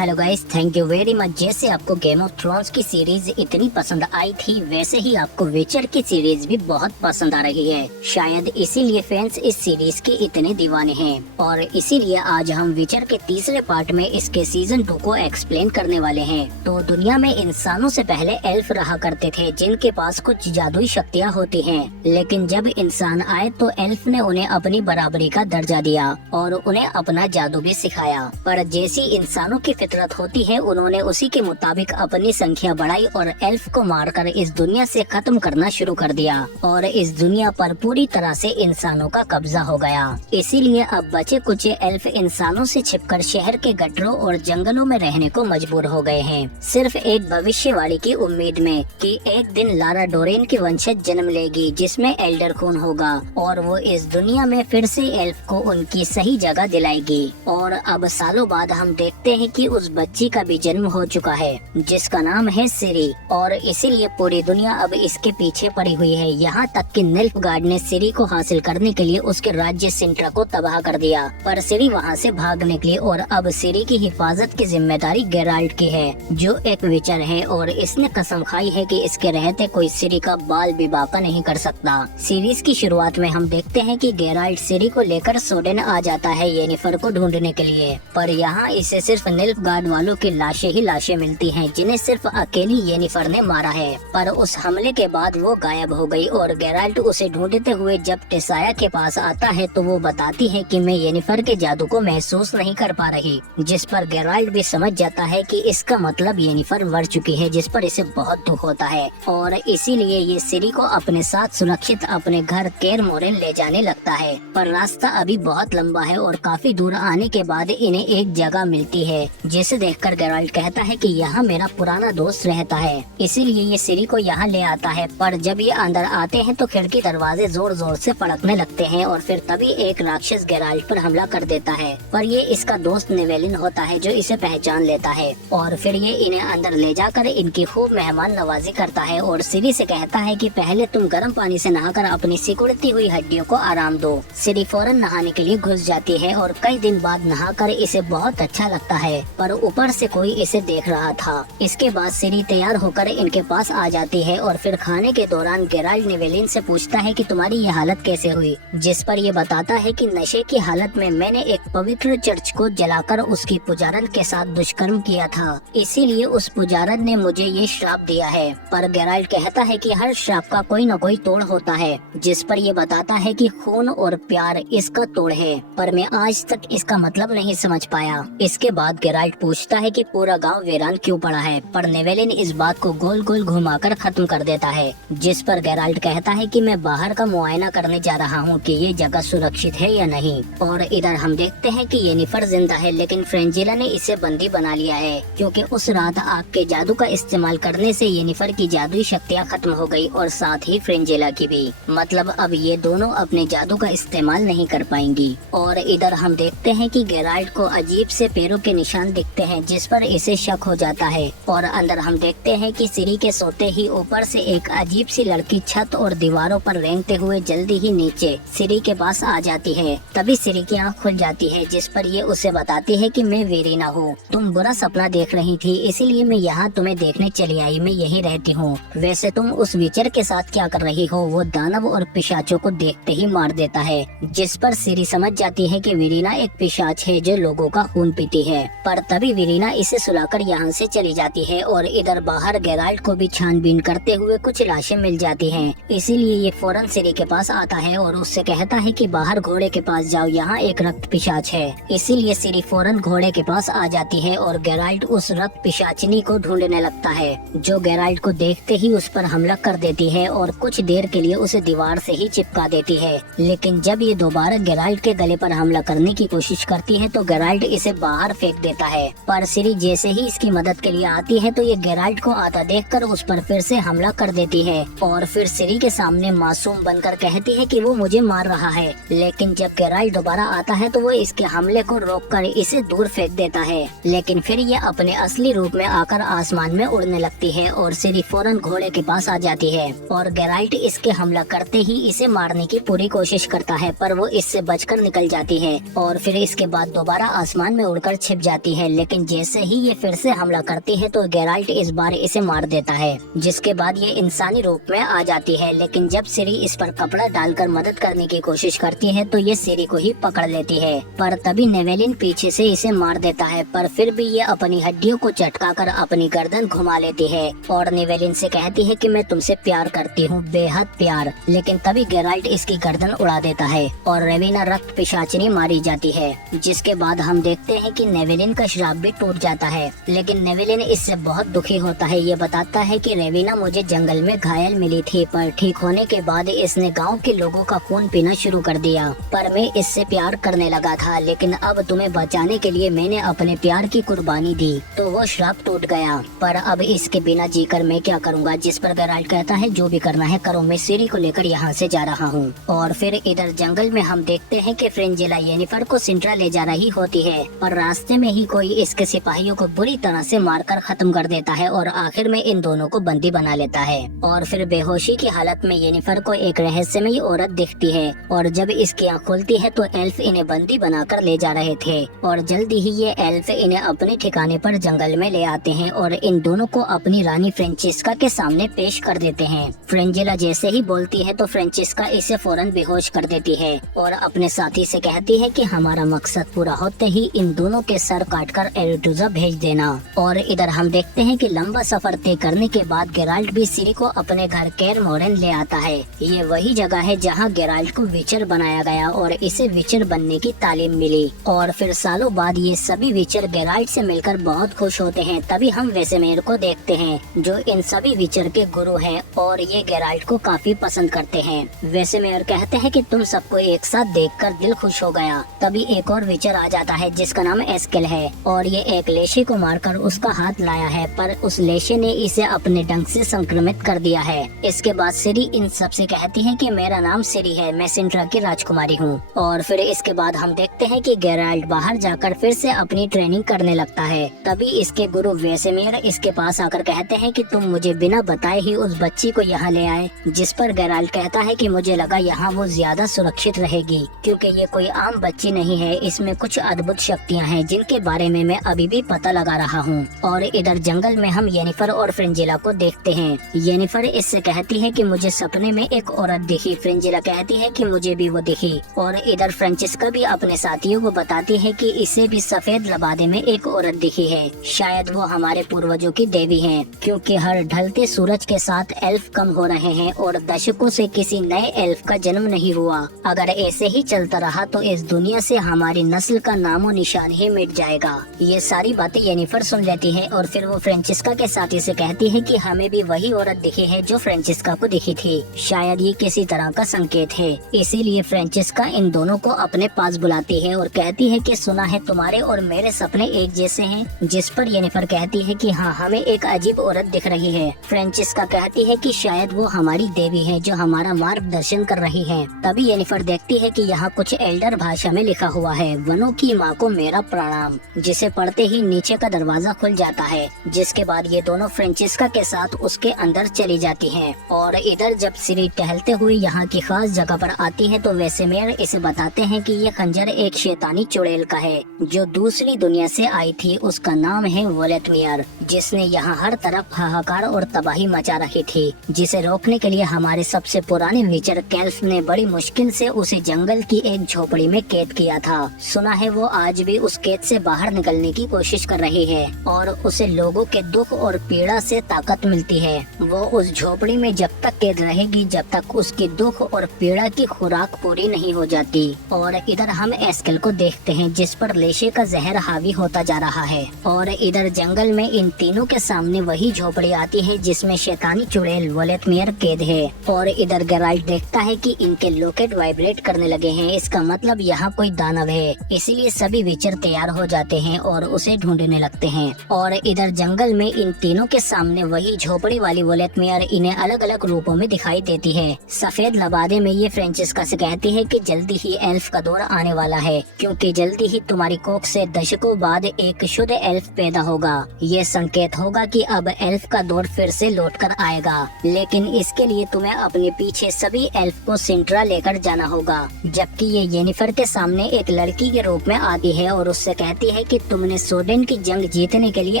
Hello guys, thank you very much. जैसे आपको game of thrones की सीरीज इतनी पसंद आई थी, वैसे ही आपको विचर की सीरीज भी बहुत पसंद आ रही है। शायद इसीलिए फैंस इस सीरीज के इतने दीवाने हैं और इसीलिए आज हम विचर के तीसरे पार्ट में इसके सीजन 2 को एक्सप्लेन करने वाले हैं। तो दुनिया में इंसानों से पहले एल्फ रहा करते थे, जिनके पास कुछ जादुई शक्तियाँ होती हैं। लेकिन जब इंसान आए तो एल्फ ने उन्हें अपनी बराबरी का दर्जा दिया और उन्हें अपना जादू भी सिखाया। पर जैसी इंसानों की फितरत होती है, उन्होंने उसी के मुताबिक अपनी संख्या बढ़ाई और एल्फ को मारकर इस दुनिया से खत्म करना शुरू कर दिया और इस दुनिया पर पूरी तरह से इंसानों का कब्जा हो गया। इसीलिए अब बचे कुचे एल्फ इंसानों से छिपकर शहर के गटरों और जंगलों में रहने को मजबूर हो गए हैं, सिर्फ एक भविष्यवाणी की उम्मीद में कि एक दिन लारा डोरेन की वंशज जन्म लेगी जिसमें एल्डर खून होगा और वो इस दुनिया में फिर से एल्फ को उनकी सही जगह दिलाएगी। और अब सालों बाद हम देखते हैं कि उस बच्ची का भी जन्म हो चुका है जिसका नाम है सिरी, और इसीलिए पूरी दुनिया अब इसके पीछे पड़ी हुई है। यहाँ तक कि निल्फगार्ड ने सिरी को हासिल करने के लिए उसके राज्य सिंट्रा को तबाह कर दिया, पर सिरी वहाँ से भाग निकली और अब सिरी की हिफाजत की जिम्मेदारी गेराल्ट की है, जो एक विचर है और इसने कसम खाई है कि इसके रहते कोई सिरी का बाल भी बाका नहीं कर सकता। सीरीज की शुरुआत में हम देखते हैं कि गेराल्ट सिरी को लेकर सोडेन आ जाता है येनिफर को ढूंढने के लिए, पर यहाँ इसे सिर्फ निल्फगार्ड वालों की लाशें ही लाशें मिलती हैं, जिन्हें सिर्फ अकेली येनिफर ने मारा है। पर उस हमले के बाद वो गायब हो गई और गेराल्ट उसे ढूंढते हुए जब टेसाया के पास आता है तो वो बताती है कि मैं येनिफर के जादू को महसूस नहीं कर पा रही, जिस पर गेराल्ट भी समझ जाता है कि इसका मतलब येनिफर मर चुकी है, जिस पर इसे बहुत दुख होता है और इसीलिए ये सिरी को अपने साथ सुरक्षित अपने घर केर मोरेन ले जाने लगता है। पर रास्ता अभी बहुत लंबा है और काफी दूर आने के बाद इन्हें एक जगह मिलती है, जिसे देखकर गेराल्ट कहता है कि यहाँ मेरा पुराना दोस्त रहता है, इसीलिए ये सिरी को यहाँ ले आता है। पर जब ये अंदर आते हैं तो खिड़की दरवाजे जोर जोर से पड़कने लगते हैं और फिर तभी एक राक्षस गेराल्ट पर हमला कर देता है, पर ये इसका दोस्त नेवेलिन होता है जो इसे पहचान लेता है और फिर ये इन्हें अंदर ले जाकर इनकी खूब मेहमान नवाजी करता है और सिरी से कहता है कि पहले तुम गर्म पानी से नहाकर अपनी सिकुड़ती हुई हड्डियों को आराम दो। सिरी फौरन नहाने के लिए घुस जाती है और कई दिन बाद नहाकर इसे बहुत अच्छा लगता है, पर ऊपर से कोई इसे देख रहा था। इसके बाद सिरी तैयार होकर इनके पास आ जाती है और फिर खाने के दौरान गेराल्ट नेवेलिन से पूछता है कि तुम्हारी ये हालत कैसे हुई, जिस पर ये बताता है कि नशे की हालत में मैंने एक पवित्र चर्च को जलाकर उसकी पुजारन के साथ दुष्कर्म किया था, इसीलिए उस पुजारन ने मुझे ये श्राप दिया है। पर गेराल्ट कहता है कि हर श्राप का कोई न कोई तोड़ होता है, जिस पर ये बताता है कि खून और प्यार इसका तोड़ है, पर मैं आज तक इसका मतलब नहीं समझ पाया। इसके बाद गेराल्ट पूछता है कि पूरा गांव वीरान क्यों पड़ा है, पर नेवेलिन इस बात को गोल गोल घुमाकर खत्म कर देता है, जिस पर गेराल्ट कहता है कि मैं बाहर का मुआयना करने जा रहा हूँ कि ये जगह सुरक्षित है या नहीं। और इधर हम देखते हैं कि येनिफर जिंदा है, लेकिन फ्रेंजिला ने इसे बंदी बना लिया है, क्योंकि उस रात आग के जादू का इस्तेमाल करने से येनिफर की जादुई शक्तियाँ खत्म हो गई और साथ ही फ्रेंजिला की भी। मतलब अब ये दोनों अपने जादू का इस्तेमाल नहीं कर पाएंगी। और इधर हम देखते हैं कि गेराल्ट को अजीब से पैरों के निशान दिखते हैं, जिस पर इसे शक हो जाता है। और अंदर हम देखते हैं कि सिरी के सोते ही ऊपर से एक अजीब सी लड़की छत और दीवारों पर रेंगते हुए जल्दी ही नीचे सिरी के पास आ जाती है। तभी सिरी की आँख खुल जाती है, जिस पर ये उसे बताती है कि मैं वीरीना हूँ, तुम बुरा सपना देख रही थी, इसीलिए मैं यहाँ तुम्हें देखने चली आई, मैं यही रहती हूँ। वैसे तुम उस विचर के साथ क्या कर रही हो? वो दानव और पिशाचों को देखते ही मार देता है, जिस पर सिरी समझ जाती है कि वीरीना एक पिशाच है जो लोगों का खून पीती है। पर तभी वीरीना इसे सुलाकर यहाँ से चली जाती है और इधर बाहर गेराल्ट को भी छानबीन करते हुए कुछ लाशें मिल जाती हैं, इसीलिए ये फौरन सिरी के पास आता है और उससे कहता है कि बाहर घोड़े के पास जाओ, यहाँ एक रक्त पिशाच है। इसीलिए सिरी फौरन घोड़े के पास आ जाती है और गेराल्ट उस रक्त पिशाचनी को ढूंढने लगता है, जो गेराल्ट को देखते ही उस पर हमला कर देती है और कुछ देर के लिए उसे दीवार से ही चिपका देती है। लेकिन जब ये दोबारा गेराल्ट के गले पर हमला करने की कोशिश करती है तो गेराल्ट इसे बाहर फेंक देता है, पर सिरी जैसे ही इसकी मदद के लिए आती है तो ये गेराल्ट को आता देखकर उस पर फिर से हमला कर देती है और फिर सिरी के सामने मासूम बनकर कहती है कि वो मुझे मार रहा है। लेकिन जब गेराल्ट दोबारा आता है तो वो इसके हमले को रोककर इसे दूर फेंक देता है, लेकिन फिर ये अपने असली रूप में आकर आसमान में उड़ने लगती है और सिरी फौरन घोड़े के पास आ जाती है और गेराल्ट इसके हमला करते ही इसे मारने की पूरी कोशिश करता है, पर वो इससे बचकर निकल जाती है और फिर इसके बाद दोबारा आसमान में उड़कर छिप जाती है। है, लेकिन जैसे ही ये फिर से हमला करती है तो गेराल्ट इस बार इसे मार देता है, जिसके बाद ये इंसानी रूप में आ जाती है। लेकिन जब सिरी इस पर कपड़ा डालकर मदद करने की कोशिश करती है तो ये सिरी को ही पकड़ लेती है, पर तभी नेवेलिन पीछे से इसे मार देता है। पर फिर भी ये अपनी हड्डियों को चटकाकर अपनी गर्दन घुमा लेती है और नेवेलिन से कहती है कि मैं तुमसे प्यार करती हूँ, बेहद प्यार। लेकिन तभी गेराल्ट इसकी गर्दन उड़ा देता है और रेविना रक्त पिशाचिनी मारी जाती है, जिसके बाद हम देखते हैं कि नेवेलिन का श्राप भी टूट जाता है। लेकिन नेवेलिन इससे बहुत दुखी होता है। ये बताता है कि रेविना मुझे जंगल में घायल मिली थी, पर ठीक होने के बाद इसने गांव के लोगों का खून पीना शुरू कर दिया, पर मैं इससे प्यार करने लगा था। लेकिन अब तुम्हें बचाने के लिए मैंने अपने प्यार की कुर्बानी दी, तो वो श्राप टूट गया। पर अब इसके बिना जीकर मैं क्या करूँगा। जिस पर गेराल्ट कहता है जो भी करना है करो, मैं सिरी को लेकर यहाँ से जा रहा हूँ। और फिर इधर जंगल में हम देखते हैं कि फ्रेंजेला येनिफर को सिंड्रा ले जा रही होती है, पर रास्ते में ही कोई इसके सिपाहियों को बुरी तरह से मारकर खत्म कर देता है और आखिर में इन दोनों को बंदी बना लेता है। और फिर बेहोशी की हालत में येनिफर को एक रहस्यमयी औरत दिखती है और जब इसकी आँख खुलती है तो एल्फ इन्हें बंदी बनाकर ले जा रहे थे और जल्दी ही ये एल्फ इन्हें अपने ठिकाने पर जंगल में ले आते हैं और इन दोनों को अपनी रानी फ्रेंचिस्का के सामने पेश कर देते हैं। फ्रेंजेला जैसे ही बोलती है तो फ्रेंचिस्का इसे फौरन बेहोश कर देती है और अपने साथी से कहती है कि हमारा मकसद पूरा होते ही इन दोनों के सर काटकर एरेटुजा भेज देना। और इधर हम देखते हैं कि लंबा सफर तय करने के बाद गेराल्ट भी सिरी को अपने घर केर मोरेन ले आता है। ये वही जगह है जहाँ गेराल्ट को विचर बनाया गया और इसे विचर बनने की तालीम मिली। और फिर सालों बाद ये सभी विचर गेराल्ट से मिलकर बहुत खुश होते हैं। तभी हम वेसेमेर को देखते हैं जो इन सभी विचर के गुरु हैं और ये गेराल्ट को काफी पसंद करते हैं। वेसेमेर कहते हैं कि तुम सबको एक साथ देखकर दिल खुश हो गया। तभी एक और विचर आ जाता है जिसका नाम एस्केल है और ये एक लेशे को मारकर उसका हाथ लाया है, पर उस लेशे ने इसे अपने डंक से संक्रमित कर दिया है। इसके बाद सिरी इन सब से कहती है कि मेरा नाम सिरी है, मैं सिंड्रा की राजकुमारी हूँ। और फिर इसके बाद हम देखते हैं कि गेराल्ट बाहर जाकर फिर से अपनी ट्रेनिंग करने लगता है। तभी इसके गुरु वेसेमेर इसके पास आकर कहते हैं कि तुम मुझे बिना बताए ही उस बच्ची को यहाँ ले आए। जिस पर गेराल्ट कहता है कि मुझे लगा यहाँ वो ज्यादा सुरक्षित रहेगी क्योंकि ये कोई आम बच्ची नहीं है, इसमें कुछ अद्भुत शक्तियाँ हैं जिनके बारे में मैं अभी भी पता लगा रहा हूँ। और इधर जंगल में हम येनिफर और फ्रेंजेला को देखते हैं। येनिफर इससे कहती है कि मुझे सपने में एक औरत दिखी। फ्रेंजेला कहती है कि मुझे भी वो दिखी। और इधर फ्रेंचिस्का भी अपने साथियों को बताती है कि इसे भी सफेद लबादे में एक औरत दिखी है, शायद वो हमारे पूर्वजों की देवी है, क्योंकि हर ढलते सूरज के साथ एल्फ कम हो रहे हैं और दशकों से किसी नए एल्फ का जन्म नहीं हुआ। अगर ऐसे ही चलता रहा तो इस दुनिया से हमारी नस्ल का नामो निशान ही मिट जाएगा। ये सारी बातें येनिफर सुन लेती है और फिर वो फ्रेंचिस्का के साथी से कहती है कि हमें भी वही औरत दिखी है जो फ्रेंचिस्का को दिखी थी, शायद ये किसी तरह का संकेत है। इसीलिए फ्रेंचिस्का इन दोनों को अपने पास बुलाती है और कहती है कि सुना है तुम्हारे और मेरे सपने एक जैसे हैं। जिस पर येनिफर कहती है कि हाँ, हमें एक अजीब औरत दिख रही है। फ्रेंचिस्का कहती है कि शायद वो हमारी देवी है जो हमारा मार्गदर्शन कर रही है। तभी येनिफर देखती है कि यहाँ कुछ एल्डर भाषा में लिखा हुआ है, वनों की माँ को मेरा प्रणाम। जिसे पढ़ते ही नीचे का दरवाजा खुल जाता है, जिसके बाद ये दोनों फ्रेंचिस्का के साथ उसके अंदर चली जाती हैं। और इधर जब सिरी टहलते हुए यहाँ की खास जगह पर आती है तो वेसेमेर इसे बताते हैं कि ये खंजर एक शैतानी चुड़ैल का है जो दूसरी दुनिया से आई थी। उसका नाम है वोलेटमियर, जिसने यहाँ हर तरफ हाहाकार और तबाही मचा रखी थी। जिसे रोकने के लिए हमारे सबसे पुराने विचर कैल्फ ने बड़ी मुश्किल से उसे जंगल की एक झोपड़ी में कैद किया था। सुना है वो आज भी उस कैद से बाहर निकलने की कोशिश कर रही है और उसे लोगों के दुख और पीड़ा से ताकत मिलती है। वो उस झोपड़ी में जब तक कैद रहेगी जब तक उसकी दुख और पीड़ा की खुराक पूरी नहीं हो जाती। और इधर हम एस्केल को देखते हैं जिस पर लेशे का जहर हावी होता जा रहा है। और इधर जंगल में इन तीनों के सामने वही झोपड़ी आती है जिसमें शैतानी चुड़ैल वोलेटमियर कैद है। और इधर गेराल्ट देखता है कि इनके लोकेट वाइब्रेट करने लगे हैं, इसका मतलब यहाँ कोई दानव है। इसीलिए सभी विचर तैयार हो जाते हैं और उसे ढूंढने लगते हैं। और इधर जंगल में इन तीनों के सामने वही झोपड़ी वाली वोलेटमियर इन्हें अलग अलग रूपों में दिखाई देती है। सफेद लबादे में ये फ्रेंचिस्का से कहती है कि जल्दी ही एल्फ का दौर आने वाला है, क्योंकि जल्दी ही तुम्हारी कोख से दशकों बाद एक शुद्ध एल्फ पैदा होगा। ये संकेत होगा कि अब एल्फ का दौर फिर से लौट कर आएगा, लेकिन इसके लिए तुम्हें अपने पीछे सभी एल्फ को सिंट्रा लेकर जाना होगा। जबकि ये येनिफर के सामने एक लड़की के रूप में आती है और उससे कहती है कि तुमने सोडेन की जंग जीतने के लिए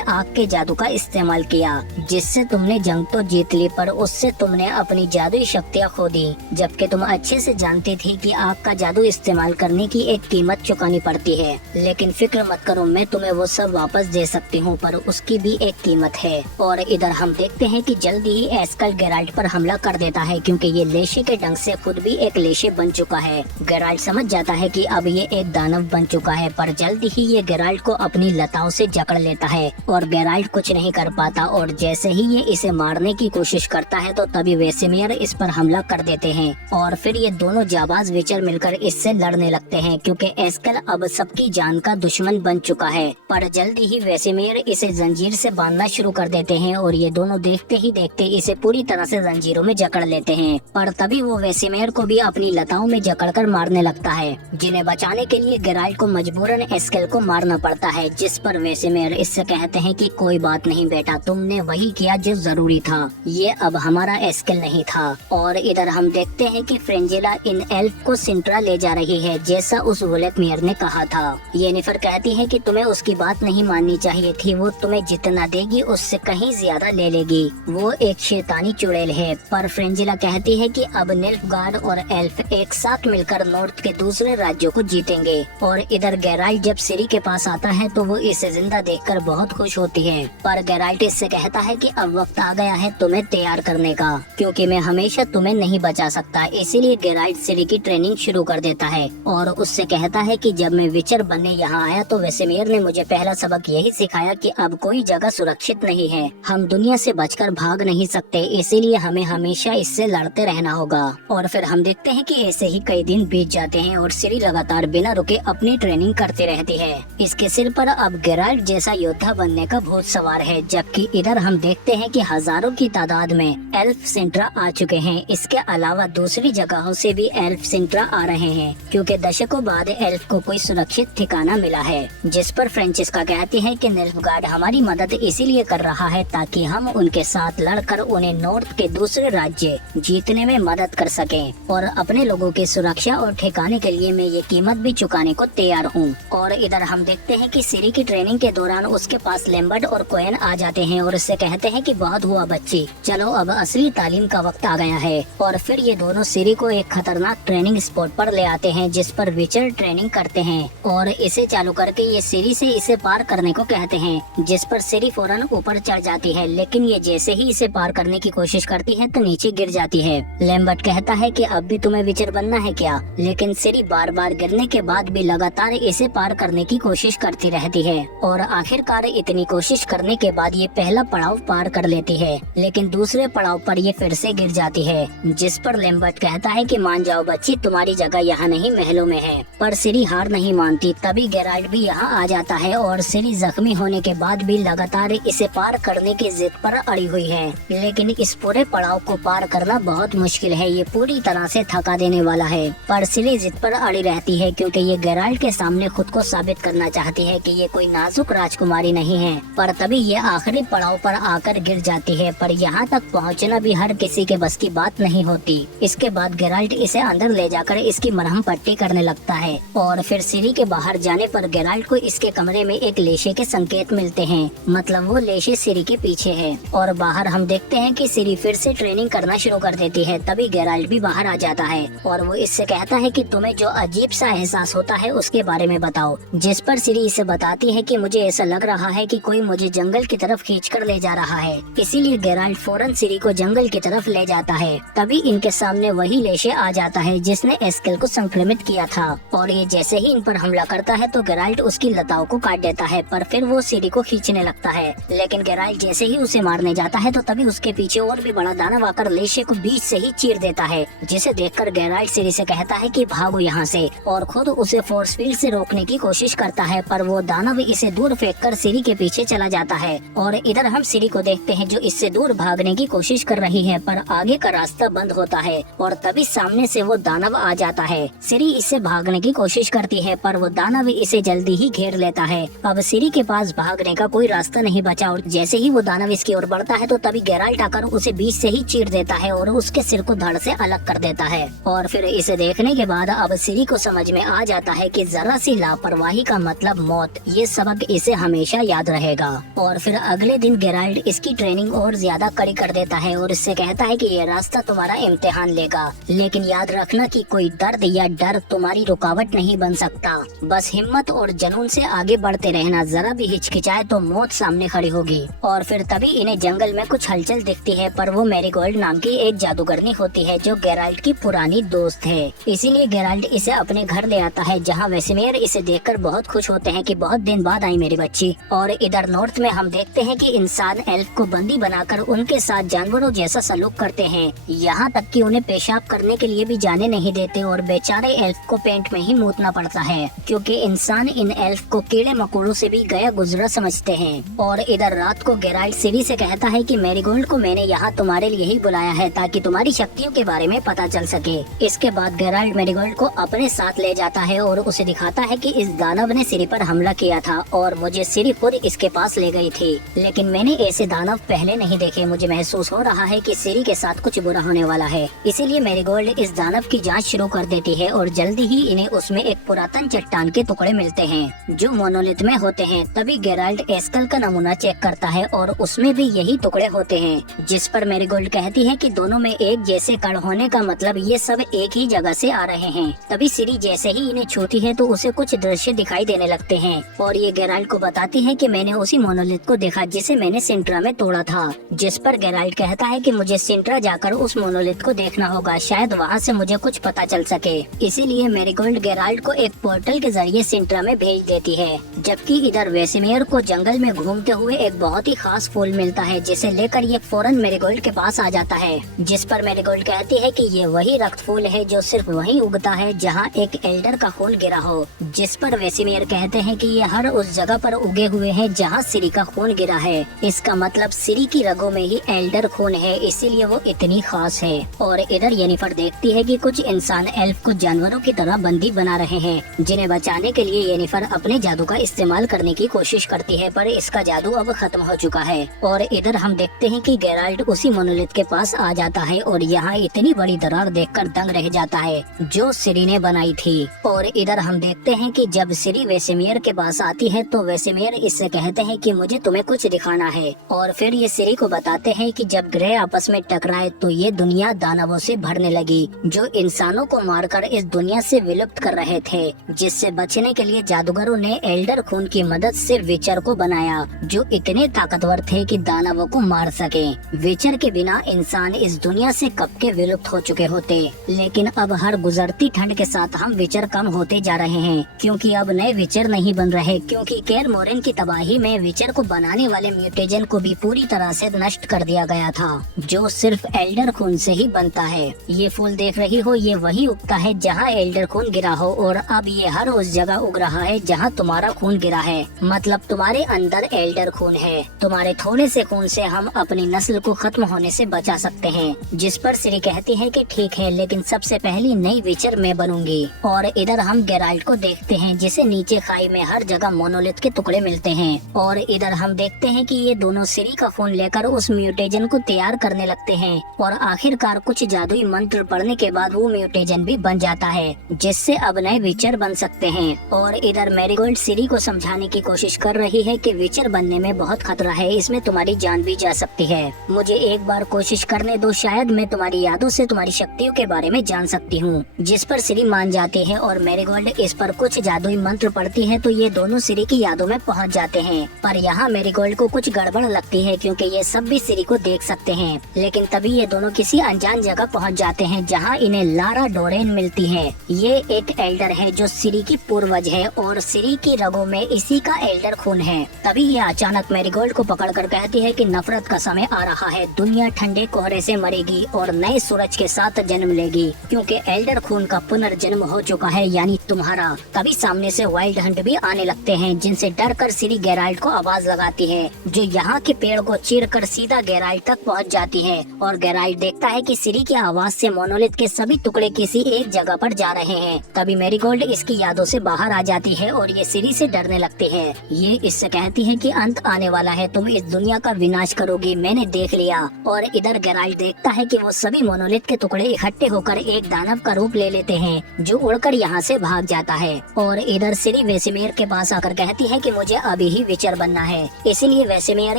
आग के जादू का इस्तेमाल किया, जिससे तुमने जंग तो जीत ली पर उससे तुमने अपनी जादुई शक्तियाँ खो दी, जबकि तुम अच्छे से जानती थी कि आग का जादू इस्तेमाल करने की एक कीमत चुकानी पड़ती है। लेकिन फिक्र मत करो, मैं तुम्हें वो सब वापस दे सकती हूँ, पर उसकी भी एक कीमत है। और इधर हम देखते हैं कि जल्दी ही एस्कल गेराल्ट पर हमला कर देता है, क्योंकि ये लेशे के ढंग से खुद भी एक लेशे बन चुका है। गेराल्ट समझ जाता है कि अब ये एक दानव बन चुका है, पर जल्दी ही ये गेराल्ट को अपनी लताओं से जकड़ लेता है और गेराल्ट कुछ नहीं कर पाता। और जैसे ही ये इसे मारने की कोशिश करता है तो तभी वेसेमियर इस पर हमला कर देते हैं और फिर ये दोनों जाबाज विचर मिलकर इससे लड़ने लगते हैं, क्योंकि एस्कल अब सबकी जान का दुश्मन बन चुका है। पर जल्दी ही वेसेमियर इसे जंजीर से बांधना शुरू कर देते हैं और ये दोनों देखते ही देखते इसे पूरी तरह से जंजीरों में जकड़ लेते हैं। पर तभी वो वेसेमियर को भी अपनी लताओं में जकड़कर मारने लगता है, जिन्हें बचाने के लिए गेराल्ट को मजबूरन एस्कल को मारना पड़ता है। जिस पर वेसेमियर इससे कहते हैं कि कोई बात नहीं बेटा, तुमने वही किया जो जरूरी था, ये अब हमारा एस्कल नहीं था। और इधर हम देखते हैं कि फ्रेंजिला इन एल्फ को सिंट्रा ले जा रही है, जैसा उस वोलेटमियर ने कहा था। येनिफर कहती है कि तुम्हें उसकी बात नहीं माननी चाहिए थी, वो तुम्हें जितना देगी उससे कहीं ज्यादा ले लेगी, वो एक शैतानी चुड़ैल है। पर फ्रेंजिला कहती है कि अब निल्फगार्ड और एल्फ एक साथ मिलकर नॉर्थ के दूसरे राज्यों को जीतेंगे। और इधर गेराल्ट जब सिरी के पास आता है तो वो इसे जिंदा देखकर बहुत खुश होती है, पर गेराल्ट इससे कहता है कि अब वक्त आ गया है तुम्हें तैयार करने का, क्योंकि मैं हमेशा तुम्हें नहीं बचा सकता। इसीलिए गेराल्ट सिरी की ट्रेनिंग शुरू कर देता है और उससे कहता है कि जब मैं विचर बनने यहाँ आया तो वेसेमियर ने मुझे पहला सबक यही सिखाया कि अब कोई जगह सुरक्षित नहीं है, हम दुनिया से बचकर भाग नहीं सकते, इसीलिए हमें हमेशा इससे लड़ते रहना होगा। और फिर हम देखते हैं कि ऐसे ही कई दिन बीत जाते हैं और सिरी लगातार बिना रुके अपनी ट्रेनिंग करती रहती है। इसके सिर पर अब गेराल्ट जैसा योद्धा बनने का भूत सवार है, जबकि इधर हम देखते हैं कि हजारों की तादाद में एल्फ सिंट्रा आ चुके हैं। इसके अलावा दूसरी जगहों से भी एल्फ सिंट्रा आ रहे हैं, क्योंकि दशकों बाद एल्फ को कोई सुरक्षित ठिकाना मिला है। जिस पर फ्रेंचिस्का कहती है कि निल्फगार्ड हमारी मदद इसीलिए कर रहा है ताकि हम उनके साथ लड़कर उन्हें नॉर्थ के दूसरे राज्य जीतने में मदद कर सकें, और अपने लोगों की सुरक्षा और ठिकाने के लिए मैं ये कीमत भी चुकाने को तैयार हूँ। और इधर हम देखते हैं कि सिरी की ट्रेनिंग के दौरान उसके पास लैम्बर्ट और कोएन आ जाते हैं और उससे कहते हैं कि बहुत हुआ बच्ची, चलो अब असली तालीम का वक्त आ गया है। और फिर ये दोनों सिरी को एक खतरनाक ट्रेनिंग स्पॉट पर ले आते हैं, जिस पर विचर ट्रेनिंग करते हैं और इसे चालू करके ये सिरी से इसे पार करने को कहते हैं, जिस पर सिरी फौरन ऊपर चढ़ जाती है, लेकिन ये जैसे ही इसे पार करने की कोशिश करती है तो नीचे गिर जाती है। लैम्बर्ट कहता है कि अब भी तुम्हें विचर बनना है क्या, लेकिन सिरी बार बार गिरने के बाद भी लगातार इसे पार करने की कोशिश करती रहती है और आखिरकार इतनी कोशिश करने के बाद ये पहला पड़ाव पार कर लेती है, लेकिन दूसरे पड़ाव पर ये फिर से गिर जाती है, जिस पर लैम्बर्ट कहता है कि मान जाओ बच्ची, तुम्हारी जगह यहाँ नहीं महलों में है। पर सिरी हार नहीं मानती। तभी गेराल्ट भी यहाँ आ जाता है और सिरी जख्मी होने के बाद भी लगातार इसे पार करने की जिद पर अड़ी हुई है, लेकिन इस पूरे पड़ाव को पार करना बहुत मुश्किल है, ये पूरी तरह से थका देने वाला है। पर सिरी जिद पर अड़ी रहती है, क्योंकि ये गेराल्ट के सामने खुद को साबित करना चाहती है कि ये कोई नाजुक राजकुमारी नहीं है। पर तभी ये आखिरी पड़ाव पर आकर गिर जाती है, पर यहाँ तक पहुँचना भी हर किसी के बस की बात नहीं होती। इसके बाद गेराल्ट इसे अंदर ले जाकर इसकी मरहम पट्टी करने लगता है और फिर सिरी के बाहर जाने पर गेराल्ट को इसके कमरे में एक लेशे के संकेत मिलते हैं, मतलब वो लेशे सिरी के पीछे है। और बाहर हम देखते हैं कि सिरी फिर से ट्रेनिंग करना शुरू कर देती है। तभी गेराल्ट भी बाहर आ जाता है और वो इससे कहता है कि तुम्हें जो अजीब सा एहसास होता है उसके बारे में बताओ, जिस पर सिरी इसे बताती है कि मुझे ऐसा लग रहा है कि कोई मुझे जंगल की तरफ खींचकर ले जा रहा है। इसीलिए गेराल्ट फौरन सिरी को जंगल की तरफ ले जाता है। तभी इनके सामने वही लेशे आ जाता है जिसने एस्केल को संक्रमित किया था और ये जैसे ही इन पर हमला करता है तो गेराल्ट उसकी लताओं को काट देता है, पर फिर वो सिरी को खींचने लगता है। लेकिन गेराल्ट जैसे ही उसे मारने जाता है तो तभी उसके पीछे और भी बड़ा दानव आकर लेशे को बीच से ही चीर देता है, जिसे देखकर गेराल्ट सिरी से कहता है कि भागो यहाँ से, और खुद उसे फोर्स फील्ड से रोकने की कोशिश करता है, पर वो दानव इसे दूर फेंककर सिरी के पीछे चला जाता है। और इधर हम सिरी को देखते हैं जो इससे दूर भागने की कोशिश कर रही है, पर आगे का रास्ता बंद होता है और तभी सामने से वो दानव आ जाता है। सिरी इससे भागने की कोशिश करती है, पर वो दानव इसे जल्दी ही घेर लेता है। अब सिरी के पास भागने का कोई रास्ता नहीं बचा और जैसे ही वो दानव इसकी ओर बढ़ता है तो तभी गेराल्ट आकर उसे बीच से ही चीर देता है और उसके सिर को धड़ से अलग कर देता है। और फिर इसे देखने के बाद अब सिरी को समझ में आ जाता है कि जरा सी लापरवाही का मतलब मौत, ये सबक इसे हमेशा याद रहेगा। और फिर अगले दिन गेराल्ड इसकी ट्रेनिंग और ज्यादा कड़ी कर देता है और इससे कहता है कि ये रास्ता तुम्हारा इम्तिहान लेगा, लेकिन याद रखना कि कोई दर्द या डर तुम्हारी रुकावट नहीं बन सकता। बस हिम्मत और जुनून से आगे बढ़ते रहना, जरा भी हिचकिचाए तो मौत सामने खड़ी होगी। और फिर तभी इन्हें जंगल में कुछ हलचल दिखती है, पर वो मैरीगोल्ड नाम की एक जादूगरनी होती है जो गेराल्ड की पुरानी दोस्त है। इसीलिए गेराल्ड इसे अपने घर ले आता है, जहाँ वेसेमेयर इसे देखकर बहुत खुश होते हैं कि बहुत दिन बाद आई मेरी बच्ची। और इधर नॉर्थ में हम देखते हैं कि इंसान एल्फ को बंदी बनाकर उनके साथ जानवरों जैसा सलूक करते हैं, यहाँ तक कि उन्हें पेशाब करने के लिए भी जाने नहीं देते और बेचारे एल्फ को पेंट में ही मूतना पड़ता है, क्योंकि इंसान इन एल्फ को कीड़े मकोड़ों से भी गया गुजरा समझते हैं। और इधर रात को गेराल्ड सिरी से कहता है कि मैरीगोल्ड को मैंने यहाँ तुम्हारे लिए ही बुलाया है ताकि तुम्हारी शक्तियों के बारे में पता चल सके। इसके बाद गेराल्ड मैरीगोल्ड को अपने साथ ले जाता है और उसे दिखाता है कि इस दानव ने सिरी पर हमला किया था और मुझे सिरी खुद इसके पास ले गई थी, लेकिन मैंने ऐसे दानव पहले नहीं देखे। मुझे महसूस हो रहा है कि सिरी के साथ कुछ बुरा होने वाला है, इसीलिए मैरीगोल्ड इस दानव की जांच शुरू कर देती है और जल्दी ही इन्हें उसमें एक पुरातन चट्टान के टुकड़े मिलते हैं जो मोनोलिथ में होते हैं। तभी गेराल्ड एस्कल का नमूना चेक करता है और उसमें भी यही टुकड़े होते हैं, जिस पर मैरीगोल्ड कहती है कि दोनों में एक जैसे कण होने का मतलब ये सब एक ही जगह से आ रहे हैं। तभी सिरी जैसे ही इन्हें छूती है तो उसे कुछ दृश्य दिखाई देने लगते हैं और ये गेराल्ड को बताती है कि मैंने उसी मोनोलिथ को देखा जिसे मैंने सिंट्रा में तोड़ा था। जिस पर गेराल्ड कहता है कि मुझे सिंट्रा जाकर उस मोनोलिथ को देखना होगा, शायद वहाँ से मुझे कुछ पता चल सके। इसीलिए मैरीगोल्ड गेराल्ड को एक पोर्टल के जरिए सिंट्रा में भेज देती है, जबकि इधर वेसेमेयर को जंगल में घूमते हुए एक बहुत ही खास फूल मिलता है, जिसे लेकर ये फौरन मैरीगोल्ड के पास आ जाता है। जिस पर मैरीगोल्ड कहती है कि ये वही रक्त फूल है जो सिर्फ वहीं उगता है जहाँ एक एल्डर का खून गिरा हो। जिस पर वेसेमेयर कहते हैं कि ये हर उस जगह पर उगे हुए हैं जहाँ सिरी का खून गिरा है। इसका मतलब सिरी की रगों में ही एल्डर खून है, इसीलिए वो इतनी खास है। और इधर येनिफर देखती है कि कुछ इंसान एल्फ को जानवरों की तरह बंदी बना रहे हैं, जिन्हें बचाने के लिए येनिफर अपने जादू का इस्तेमाल करने की कोशिश करती है, पर इसका जादू अब खत्म हो चुका है। और इधर हम देखते हैं कि गेराल्ड उसी मोनोलिथ के पास आ जाता है और यहाँ इतनी बड़ी दरार देखकर दंग रह जाता है जो सिरी ने बनाई थी। और इधर हम देखते हैं कि जब सिरी वेसेमेयर के पास आती है तो वेसेमेयर इससे कहते हैं कि मुझे तुम्हें कुछ दिखाना है। और फिर ये सिरी को बताते हैं कि जब ग्रह आपस में टकराए तो ये दुनिया दानवों से भरने लगी, जो इंसानों को मारकर इस दुनिया से विलुप्त कर रहे थे, जिससे बचने के लिए जादूगरों ने एल्डर खून की मदद से विचर को बनाया, जो इतने ताकतवर थे कि दानवों को मार सके। विचर के बिना इंसान इस दुनिया से कब के विलुप्त हो चुके होते, लेकिन अब हर गुजरती ठंड के साथ हम विचर कम होते जा रहे हैं, क्योंकि अब नए विचर नहीं बन रहे, क्योंकि केर मोरेन की तबाही में विचर को बनाने वाले म्यूटेजन को भी पूरी तरह से नष्ट कर दिया गया था, जो सिर्फ एल्डर खून से ही बनता है। ये फूल देख रही हो, ये वही उगता है जहाँ एल्डर खून गिरा हो, और अब ये हर उस जगह उग रहा है जहाँ तुम्हारा खून गिरा है। मतलब तुम्हारे अंदर एल्डर खून है। तुम्हारे थोड़े से खून से हम अपनी नस्ल को खत्म होने से बचा सकते हैं। जिस पर सिरी कहती है कि ठीक है, लेकिन सबसे पहली नई विचर मैं बनूंगी। और इधर हम गेराल्ड को देखते हैं, जिसे नीचे खाई में हर जगह मोनोलिथ के टुकड़े मिलते हैं। और इधर हम देखते हैं कि ये दोनों सिरी का खून लेकर उस म्यूटेजन को तैयार करने लगते हैं, और आखिरकार कुछ जादुई मंत्र पढ़ने के बाद वो म्यूटेजन भी बन जाता है, जिससे अब नए विचर बन सकते हैं। और इधर मैरीगोल्ड सिरी को समझाने की कोशिश कर रही है कि विचर बनने में बहुत खतरा है, इसमें तुम्हारी जान भी जा सकती है। मुझे एक बार कोशिश करने दो, शायद मैं तुम्हारी यादों से तुम्हारी शक्तियों के बारे में जान सकती हूँ। जिस पर सिरी मान जाती है और मैरीगोल्ड इस पर कुछ जादुई मंत्र पढ़ती है, तो ये दोनों सिरी की यादों में पहुँच जाते हैं। पर यहाँ मैरीगोल्ड को कुछ गड़बड़ लगती है, क्योंकि ये सब भी सिरी को देख सकते हैं। लेकिन तभी ये दोनों किसी अनजान जगह पहुँच जाते हैं, जहाँ इन्हें लारा डोरेन मिलती है। ये एक एल्डर है जो सिरी की पूर्वज है, और सिरी की रगों में इसी का एल्डर खून है। तभी ये अचानक मैरीगोल्ड को पकड़कर कहती है कि नफरत का समय आ रहा है, दुनिया ठंडे कोहरे से मरेगी और नए सूरज के साथ जन्म लेगी, क्योंकि एल्डर खून का पुनर्जन्म हो चुका है, यानी तुम्हारा। तभी सामने से वाइल्ड हंट भी आने लगते हैं, जिनसे डर कर सिरी गेराल्ड को आवाज लगाती है, जो यहाँ के पेड़ को चीर कर सीधा गेराल्ड तक पहुँच जाती है। और गेराल्ड देखता है कि सिरी की आवाज से मोनोलिथ के सभी टुकड़े किसी एक जगह पर जा रहे हैं। तभी मैरीगोल्ड इसकी यादों से बाहर आ जाती है और ये सिरी से डरने लगती है। ये इससे कहती है कि अंत आने वाला है, तुम इस दुनिया का विनाश करोगी, मैंने देख लिया। और इधर गेराल्ड देखता है कि वो सभी मोनोलिथ के टुकड़े इकट्ठे होकर एक दानव का रूप ले लेते हैं, जो उड़कर यहाँ से भाग जाता है। और इधर सिरी वेसेमियर के पास आकर कहती है कि मुझे अभी ही विचर बनना है। इसीलिए वेसेमियर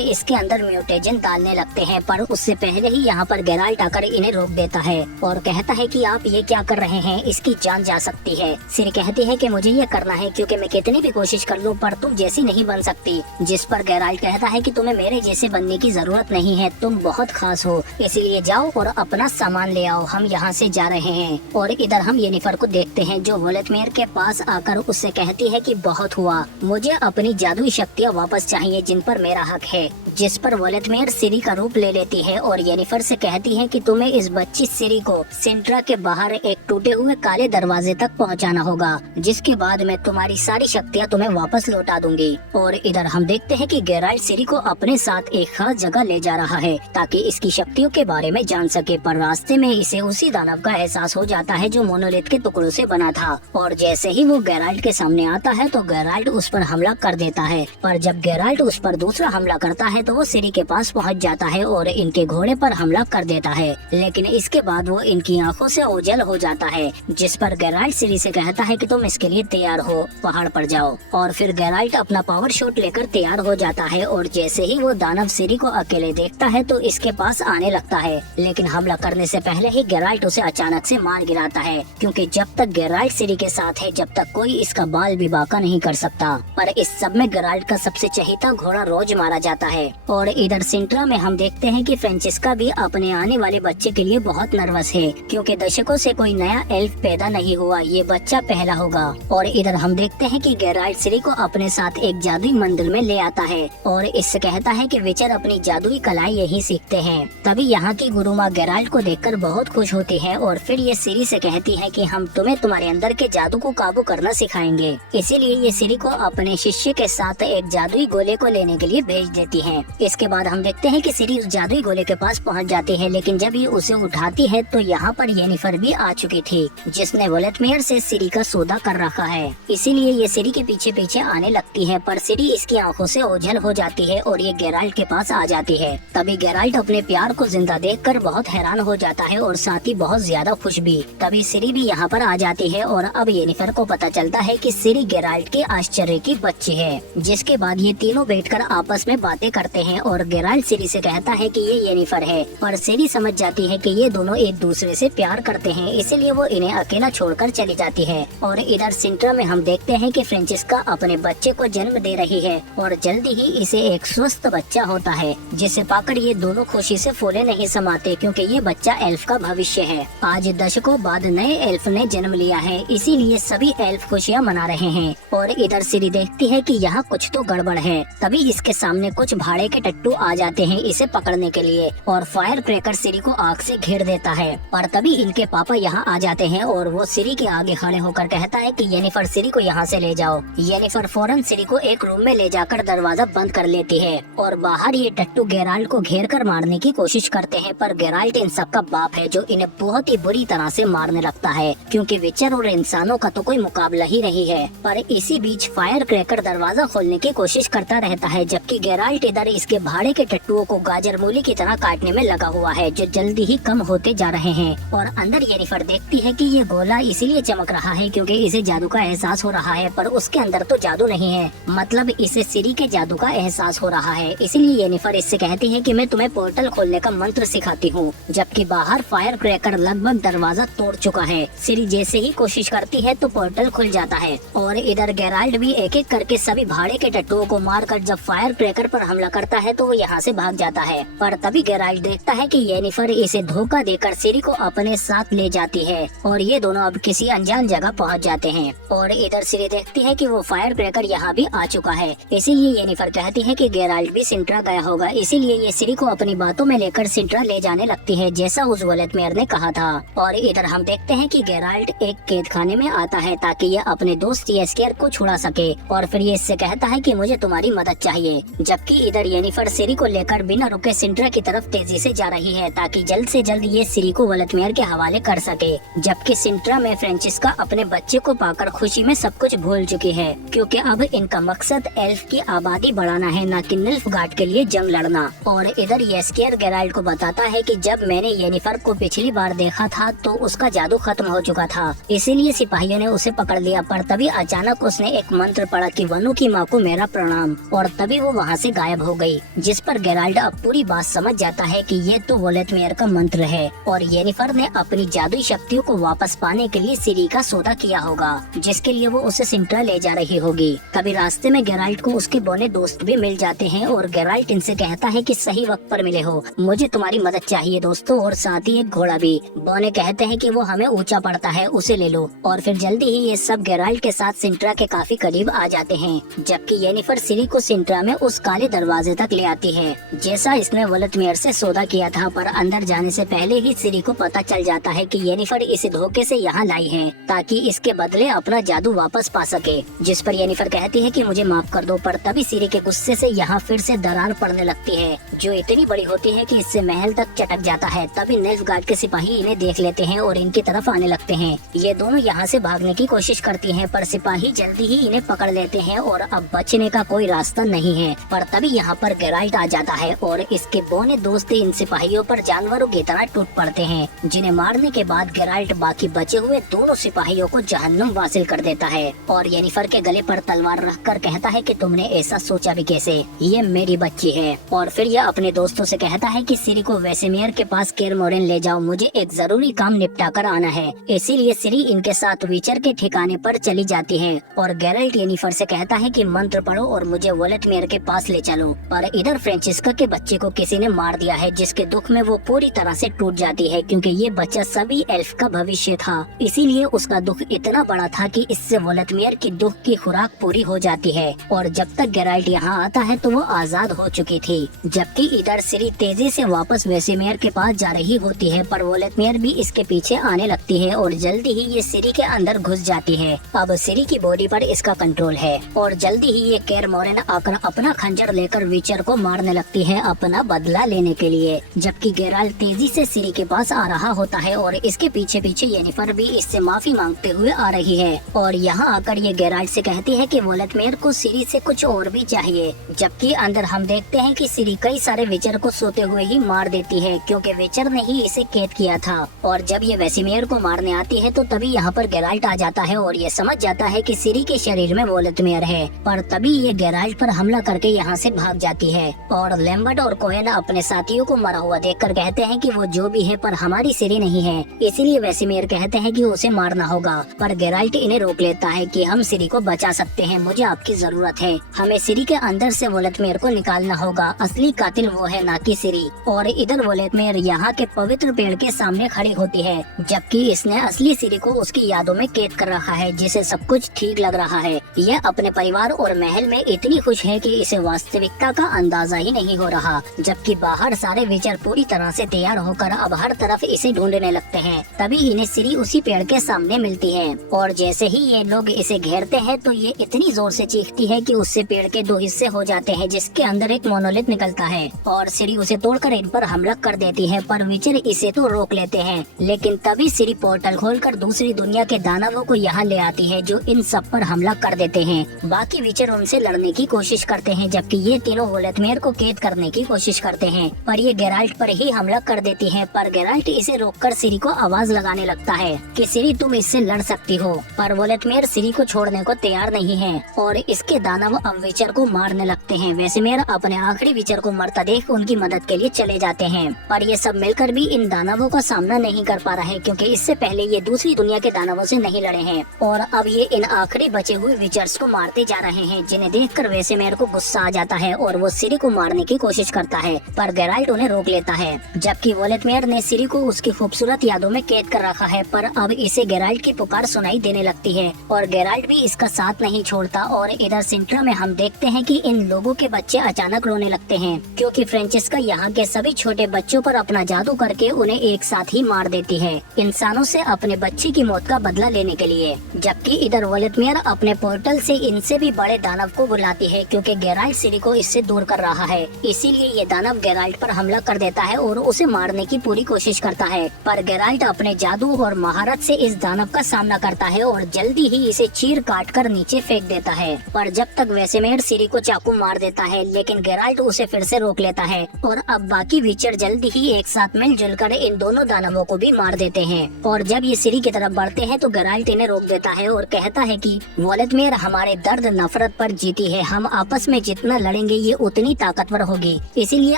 इसके अंदर म्यूटेजन डालने लगते हैं, पर उससे पहले ही यहाँ पर गेराल्ट आकर इन्हें रोक देता है और कहता है कि आप ये क्या कर रहे हैं, इसकी जान जा सकती है। सिरी कहती है कि मुझे ये करना है क्योंकि मैं कितनी भी कोशिश कर लूं पर तुम जैसी नहीं बन सकती। जिस पर गेराल्ट कहता है कि तुम्हें मेरे जैसे बनने की जरूरत नहीं है, तुम बहुत खास हो, इसीलिए जाओ और अपना सामान ले आओ, हम यहाँ से जा रहे हैं। और इधर हम येनिफर को देखते हैं जो वोलेटमेयर के पास आकर उससे कहती है कि बहुत हुआ, मुझे अपनी जादुई शक्तियाँ वापस चाहिए जिन पर मेरा हक है। जिस पर वोलेटमेयर सिरी का रूप ले लेती है और येनिफर से कहती है कि तुम्हें इस बच्ची सिरी को सिंट्रा के बाहर एक टूटे हुए काले दरवाजे तक पहुंचाना होगा, जिसके बाद मैं तुम्हारी सारी शक्तियां तुम्हें वापस लौटा दूंगी। और इधर हम देखते हैं कि गेराल्ट सिरी को अपने साथ एक खास जगह ले जा रहा है ताकि इसकी शक्तियों के बारे में जान सके, पर रास्ते में इसे उसी दानव का एहसास हो जाता है जो मोनोलिथ के टुकड़ों से बना था। और जैसे ही वो गेराल्ट के सामने आता है तो गेराल्ट उस पर हमला कर देता है, पर जब गेराल्ट उस पर दूसरा हमला करता है तो वो सिरी के पास पहुंच जाता है और इनके घोड़े पर हमला कर देता है। लेकिन इसके बाद वो इनकी आंखों से ओझल हो जाता है, जिस पर गेराल्ट सिरी से कहता है कि तुम इसके लिए तैयार हो, पहाड़ पर जाओ। और फिर गेराल्ट अपना पावर शॉट लेकर तैयार हो जाता है और जैसे ही वो दानव सिरी को अकेले देखता है तो इसके पास आने लगता है, लेकिन हमला करने से पहले ही गेराल्ट उसे अचानक से मार गिराता है, क्योंकि जब तक गेराल्ट सिरी के साथ है जब तक कोई इसका बाल भी बांका नहीं कर सकता। पर इस सब में गेराल्ट का सबसे चहेता घोड़ा रोज मारा जाता है। और इधर सिंट्रा में हम देखते हैं कि फ्रेंचिस्का भी अपने आने वाले बच्चे के लिए बहुत नर्वस है, क्योंकि दशकों से कोई नया एल्फ पैदा नहीं हुआ, ये बच्चा पहला होगा। और इधर हम देखते हैं कि गेराल्ट सिरी को अपने साथ एक जादुई मंदिर में ले आता है और इससे कहता है कि विचर अपनी जादुई कलाएं यही सीखते हैं। तभी यहाँ की गुरु माँ गेराल्ट को देखकर बहुत खुश होती है और फिर ये सिरी से कहती है कि हम तुम्हें तुम्हारे अंदर के जादू को काबू करना सिखाएंगे। इसीलिए ये सिरी को अपने शिष्य के साथ एक जादुई गोले को लेने के लिए भेज देती है। इसके बाद हम देखते हैं कि सिरी उस जादुई गोले के पास पहुंच जाती है, लेकिन जब ये उसे उठाती है तो यहाँ पर येनिफर भी आ चुकी थी, जिसने वोलेटमेयर से सिरी का सौदा कर रखा है। इसीलिए ये सिरी के पीछे पीछे आने लगती है, पर सिरी इसकी आंखों से ओझल हो जाती है और ये गेराल्ट के पास आ जाती है। तभी गेराल्ट अपने प्यार को जिंदा देखकर बहुत हैरान हो जाता है और साथ ही बहुत ज्यादा खुश भी। तभी सिरी भी यहाँ पर आ जाती है और अब येनिफर को पता चलता है कि सिरी गेराल्ट के आश्चर्य की बच्ची है। जिसके बाद ये तीनों बैठकर आपस में बातें करते हैं और गेराल्ट सिरी से कहता है कि ये येनिफर है, पर सिरी समझ जाती है कि ये दोनों एक दूसरे से प्यार करते हैं, इसीलिए वो इन्हें अकेला छोड़कर चली जाती है। और इधर सिंट्रा में हम देखते हैं कि फ्रेंचिस्का अपने बच्चे को जन्म दे रही है और जल्दी ही इसे एक स्वस्थ बच्चा होता है, जिसे पाकर ये दोनों खुशी से फूले नहीं समाते, क्योंकि ये बच्चा एल्फ का भविष्य है। आज दशकों बाद नए एल्फ ने जन्म लिया है, इसीलिए सभी एल्फ खुशियाँ मना रहे हैं। और इधर सिरी देखती है कि यहाँ कुछ तो गड़बड़ है। तभी इसके सामने कुछ भाड़े के टट्टू आ जाते हैं इसे पकड़ने के लिए और फायर क्रैकर सिरी को आग से घेर देता है। और तभी इनके पापा यहाँ आ जाते हैं और वो सिरी के आगे खड़े होकर कहता है कि येनिफर सिरी को यहाँ से ले जाओ। येनिफर फौरन सिरी को एक रूम में ले जाकर दरवाजा बंद कर लेती है और बाहर ये टट्टू गेराल्ट को घेर कर मारने की कोशिश करते हैं, पर गेराल्ट इन सबका बाप है जो इन्हें बहुत ही बुरी तरह से मारने लगता है, क्योंकि विचर और इंसानों का तो कोई मुकाबला ही नहीं है। पर इसी बीच फायर क्रैकर दरवाजा खोलने की कोशिश करता रहता है, जबकि गेराल्ट इधर इसके भाड़े के टट्टुओं को गाजर मूली की तरह काटने में लगा हुआ है, जो जल्दी ही कम होते जा रहे हैं। और अंदर येनिफर देखती है कि ये गोला इसीलिए चमक रहा है क्योंकि इसे जादू का एहसास हो रहा है, पर उसके अंदर तो जादू नहीं है, मतलब इसे सिरी के जादू का एहसास हो रहा है। इसीलिए येनिफर इससे कहती है कि मैं तुम्हें पोर्टल खोलने का मंत्र सिखाती हूँ, जबकि बाहर फायर क्रैकर लगभग दरवाजा तोड़ चुका है। सिरी जैसे ही कोशिश करती है तो पोर्टल खुल जाता है और इधर गेराल्ट भी एक एक करके सभी भाड़े के टट्टुओं को मारकर जब फायर क्रैकर पर हमला करता है तो वो यहाँ से भाग जाता है। पर तभी गेराल्ट देखता है कि येनिफर इसे धोखा देकर सिरी को अपने साथ ले जाती है और ये दोनों अब किसी अनजान जगह पहुँच जाते हैं। और इधर सिरी देखती है कि वो फायर क्रैकर यहाँ भी आ चुका है, इसीलिए येनिफर कहती है कि गेराल्ट भी सिंट्रा गया होगा, इसीलिए ये सिरी को अपनी बातों में लेकर सिंट्रा ले जाने लगती है, जैसा उस वोलेटमेयर ने कहा था। और इधर हम देखते हैं कि गेराल्ट एक कैद खाने में आता है ताकि ये अपने दोस्त येस्केर को छुड़ा सके और फिर ये इससे कहता है कि मुझे तुम्हारी मदद चाहिए, जबकि इधर येनिफर सिरी को लेकर बिना रुके सिंड्रा की तरफ तेजी से जा रही है ताकि जल्द से जल्द ये सिरी को वोल्टमेयर के हवाले कर सके, जबकि सिंड्रा में फ्रेंचिस्का अपने बच्चे को पाकर खुशी में सब कुछ भूल चुकी है, क्योंकि अब इनका मकसद एल्फ की आबादी बढ़ाना है, न कि निल्फगार्ड के लिए जंग लड़ना। और इधर येस्केर गेराल्ट को बताता है कि जब मैंने येनिफर को पिछली बार देखा था तो उसका जादू खत्म हो चुका था, इसीलिए सिपाहियों ने उसे पकड़ लिया। पर तभी अचानक उसने एक मंत्र पढ़ा कि वनु की माँ को मेरा प्रणाम, और तभी वो वहाँ से गायब हो गई, जिस पर गेराल्ट अब पूरी बात समझ जाता है कि ये तो वोल्टमेयर का मंत्र है और येनिफर ने अपनी जादुई शक्तियों को वापस पाने के लिए सिरी का सौदा किया होगा, जिसके लिए वो उसे सिंट्रा ले जा रही होगी। तभी रास्ते में गेराल्ट को उसके बौने दोस्त भी मिल जाते हैं और गेराल्ट इनसे कहता है कि सही वक्त पर मिले हो, मुझे तुम्हारी मदद चाहिए दोस्तों, और साथ ही एक घोड़ा भी। बौने कहते हैं कि वो हमें ऊंचा पड़ता है, उसे ले लो। और फिर जल्दी ही ये सब गेराल्ट के साथ सिंट्रा के काफी करीब आ जाते हैं, जबकि येनिफर सिरी को सिंट्रा में उस काले दरवाजे तक ले आती है जैसा इसने वोल्टमेयर से सौदा किया था। पर अंदर जाने से पहले ही सिरी को पता चल जाता है कि येनिफर इसे धोखे से यहाँ लाई है ताकि इसके बदले अपना जादू वापस पा सके, जिस पर येनिफर कहती है कि मुझे माफ कर दो। पर तभी सिरी के गुस्से से यहाँ फिर से दरार पड़ने लगती है, जो इतनी बड़ी होती है कि इससे महल तक चटक जाता है। तभी निल्फगार्ड के सिपाही इन्हें देख लेते हैं और इनकी तरफ आने लगते हैं। ये दोनों यहाँ से भागने की कोशिश करती हैं, पर सिपाही जल्दी ही इन्हें पकड़ लेते हैं और अब बचने का कोई रास्ता नहीं है। पर तभी यहाँ पर गेराल्ट आ जाता है और इसके बौने दोस्त इन सिपाहियों पर जानवरों की तरह टूट पड़ते हैं, जिन्हें मारने के बाद गेराल्ट बाकी बचे हुए दोनों सिपाहियों को जहन्नुम वासिल कर देता है और येनिफर के गले पर तलवार रखकर कहता है कि तुमने ऐसा सोचा भी कैसे, ये मेरी बच्ची है। और फिर यह अपने दोस्तों से कहता है कि सिरी को वेसेमेयर के पास केर मोरेन ले जाओ, मुझे एक जरूरी काम निपटा कर आना है। इसीलिए सिरी इनके साथ विचर के ठिकाने पर चली जाती है और गेराल्ट येनिफर से कहता है कि मंत्र पढ़ो और मुझे वोल्टमेयर के पास ले चलो। पर इधर फ्रेंचिस्का के बच्चे को किसी ने मार दिया है, जिसके दुख में वो पूरी तरह से टूट जाती है, क्योंकि ये बच्चा सभी एल्फ का भविष्य था। इसीलिए उसका दुख इतना बड़ा था कि इससे वोल्टमेयर की दुख की खुराक पूरी हो जाती है। और जब तक गेराल्ट यहाँ आता है तो वो आजाद हो चुकी थी, जबकि इधर सिरी तेजी से वापस वेसेमेयर के पास जा रही होती है। पर वोल्टमेयर भी इसके पीछे आने लगती है और जल्दी ही ये सिरी के अंदर घुस जाती है। अब सिरी की बॉडी पर इसका कंट्रोल है और जल्दी ही ये केर मोरेन आकर अपना खंजर लेकर विचर को मारने लगती है अपना बदला लेने के लिए, जबकि गेराल्ट तेजी से सिरी के पास आ रहा होता है और इसके पीछे पीछे येनिफर भी इससे माफी मांगते हुए आ रही है। और यहाँ आकर ये गेराल्ट से कहती है कि वोल्टमेयर को सिरी से कुछ और भी चाहिए, जबकि अंदर हम देखते हैं कि सिरी कई सारे विचर को सोते हुए ही मार देती है, क्योंकि विचर ने ही इसे कैद किया था। और जब ये वेसेमेयर को मारने आती है तो तभी यहाँ पर गेराल्ट आ जाता है और ये समझ जाता है कि सिरी के शरीर में वोल्टमेयर है। पर तभी ये गेराल्ट पर हमला करके यहाँ से भाग जाती है और लैम्बर्ट और कोहेन अपने साथियों को मरा हुआ देखकर कहते हैं कि वो जो भी है पर हमारी सिरी नहीं है, इसीलिए वेसेमेयर कहते हैं कि उसे मारना होगा। पर गेराल्ट इन्हें रोक लेता है कि हम सिरी को बचा सकते हैं, मुझे आपकी जरूरत है, हमें सिरी के अंदर से वोल्टमेयर को निकालना होगा, असली कातिल वो है ना कि सिरी। और इधर वोल्टमेयर यहाँ के पवित्र पेड़ के सामने खड़ी होती है, जबकि इसने असली सिरी को उसकी यादों में कैद कर रखा है, जिसे सब कुछ ठीक लग रहा है। यह अपने परिवार और महल में इतनी खुश है कि इसे वास्तविकता का अंदाजा ही नहीं हो रहा, जबकि बाहर सारे विचर पूरी तरह से तैयार होकर अब हर तरफ इसे ढूंढने लगते हैं। तभी इन्हें सिरी उसी पेड़ के सामने मिलती है और जैसे ही ये लोग इसे घेरते हैं तो ये इतनी जोर से चीखती है कि उससे पेड़ के दो हिस्से हो जाते हैं, जिसके अंदर एक मोनोलिथ निकलता है और सिरी उसे तोड़कर इन पर हमला कर देती है। पर विचर इसे तो रोक लेते हैं, लेकिन तभी सिरी पोर्टल खोलकर दूसरी दुनिया के दानवों को यहाँ ले आती है, जो इन सब पर हमला कर देते हैं। बाकी विचर उनसे लड़ने की कोशिश करते हैं, जबकि ये तीनों वोल्टमेयर को कैद करने की कोशिश करते हैं, पर ये गेराल्ट पर ही हमला कर देती है। पर गेराल्ट इसे रोककर सिरी को आवाज लगाने लगता है कि सिरी तुम इससे लड़ सकती हो, पर वोल्टमेयर सिरी को छोड़ने को तैयार नहीं है और इसके दानव अब विचर को मारने लगते हैं। वेसेमेयर अपने आखिरी विचर को मरता देख उनकी मदद के लिए चले जाते हैं, पर ये सब मिलकर भी इन दानवों का सामना नहीं कर पा रहे, क्योंकि इससे पहले ये दूसरी दुनिया के दानवों से नहीं लड़े हैं और अब ये इन आखिरी बचे हुए विचर्स को मारते जा रहे हैं, जिन्हें देखकर वेसेमेयर को गुस्सा आ जाता है और वो सिरी को मारने की कोशिश करता है, पर गेराल्ट उन्हें रोक लेता है। जबकि वोल्टमेयर ने सिरी को उसकी खूबसूरत यादों में कैद कर रखा है, पर अब इसे गेराल्ट की पुकार सुनाई देने लगती है और गेराल्ट भी इसका साथ नहीं छोड़ता। और इधर सिंट्रा में हम देखते हैं कि इन लोगों के बच्चे अचानक रोने लगते हैं, क्योंकि फ्रेंचिस्का यहाँ के सभी छोटे बच्चों पर अपना जादू करके उन्हें एक साथ ही मार देती है, इंसानों से अपने बच्चे की मौत का बदला लेने के लिए। जबकि इधर वोल्टमेयर अपने पोर्टल से इनसे भी बड़े दानव को बुलाती है, क्योंकि गेराल्ट सिरी को इस उससे दूर कर रहा है। इसीलिए ये दानव गेराल्ट पर हमला कर देता है और उसे मारने की पूरी कोशिश करता है, पर गेराल्ट अपने जादू और महारत से इस दानव का सामना करता है और जल्दी ही इसे चीर काट कर नीचे फेंक देता है। पर जब तक वेसेमेर सिरी को चाकू मार देता है, लेकिन गेराल्ट उसे फिर से रोक लेता है और अब बाकी विचर जल्दी ही एक साथ मिलजुल कर इन दोनों दानवों को भी मार देते हैं। और जब ये सिरी की तरफ बढ़ते हैं तो गेराल्ट इन्हें रोक देता है और कहता है कि वोल्डेमॉर्ट हमारे दर्द नफरत पर जीती है, हम आपस में जितना लड़ेंगे ये उतनी ताकतवर होगी। इसीलिए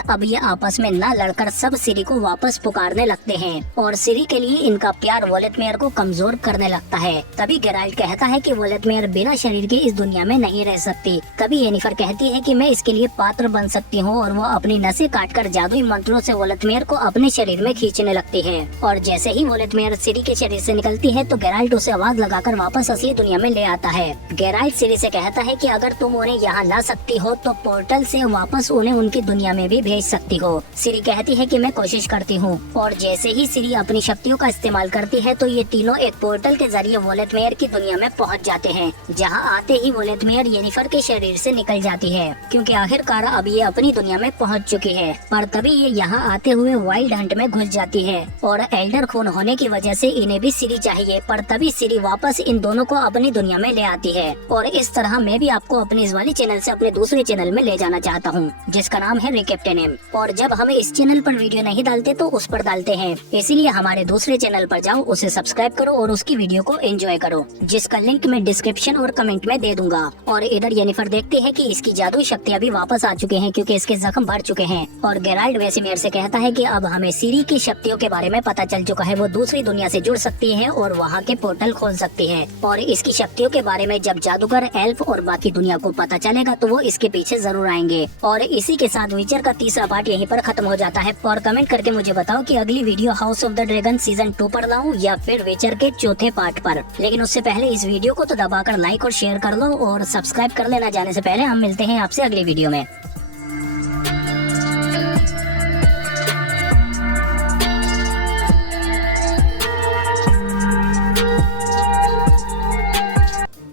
अब ये आपस में न लड़कर सब सिरी को वापस पुकारने लगते हैं और सिरी के लिए इनका प्यार वोल्डेमॉर्ट को कमजोर करने लगता है। तभी गेराल्ट कहता है कि वोल्डेमॉर्ट बिना शरीर के इस दुनिया में नहीं रह सकती। तभी येनिफर कहती है कि मैं इसके लिए पात्र बन सकती हूँ और वो अपनी नसें काटकर जादुई मंत्रों से वोल्डेमॉर्ट को अपने शरीर में खींचने लगती है। और जैसे ही वोल्डेमॉर्ट सिरी के शरीर से निकलती है तो गेराल्ट उसे आवाज लगाकर वापस असली दुनिया में ले आता है। गेराल्ट सिरी से कहता है कि अगर तुम उन्हें यहाँ ला सकती हो तो पोर्टल से वापस उन्हें उनकी दुनिया में भी भेज सकती हो। सिरी कहती है कि मैं कोशिश करती हूँ। और जैसे ही सिरी अपनी शक्तियों का इस्तेमाल करती है तो ये तीनों एक पोर्टल के जरिए वोल्डेमॉर्ट की दुनिया में पहुँच जाते हैं, जहाँ आते ही वोल्डेमॉर्ट येनिफर के शरीर से निकल जाती है, क्योंकि आखिरकार अब ये अपनी दुनिया में पहुँच चुकी है। पर तभी ये यहाँ आते हुए वाइल्ड हंट में घुस जाती है और एल्डर खून होने की वजह से इन्हें भी सिरी चाहिए। पर तभी सिरी वापस इन दोनों को अपनी दुनिया में ले आती है। और इस तरह मैं भी आपको अपने इस वाले चैनल से अपने दूसरे चैनल में ले जाना चाहता हूँ, जिसका नाम है रिकेप्टेनियम। और जब हम इस चैनल पर वीडियो नहीं डालते तो उस पर डालते हैं, इसीलिए हमारे दूसरे चैनल पर जाओ, उसे सब्सक्राइब करो और उसकी वीडियो को एंजॉय करो, जिसका लिंक मैं डिस्क्रिप्शन और कमेंट में दे दूंगा। और इधर येनिफर देखती है कि इसकी जादुई शक्तियाँ भी वापस आ चुके हैं, क्योंकि इसके जख्म बढ़ चुके हैं। और गेराल्ट वेसेमेर से कहता है कि अब हमें सिरी की शक्तियों के बारे में पता चल चुका है, वो दूसरी दुनिया से जुड़ सकती है और वहाँ के पोर्टल खोल सकती है। और इसकी शक्तियों के बारे में जब जादूगर, एल्फ और बाकी दुनिया को पता चलेगा तो वो इसके पीछे जरूर आएंगे। और इसी के साथ विचर का तीसरा पार्ट यहीं पर खत्म हो जाता है। और कमेंट करके मुझे बताओ कि अगली video house of the dragon season 2 पर लाऊं या फिर विचर के चौथे पार्ट पर। लेकिन उससे पहले इस वीडियो को तो दबाकर लाइक और शेयर कर लो और सब्सक्राइब कर लेना। जाने से पहले हम मिलते हैं आपसे अगली वीडियो में।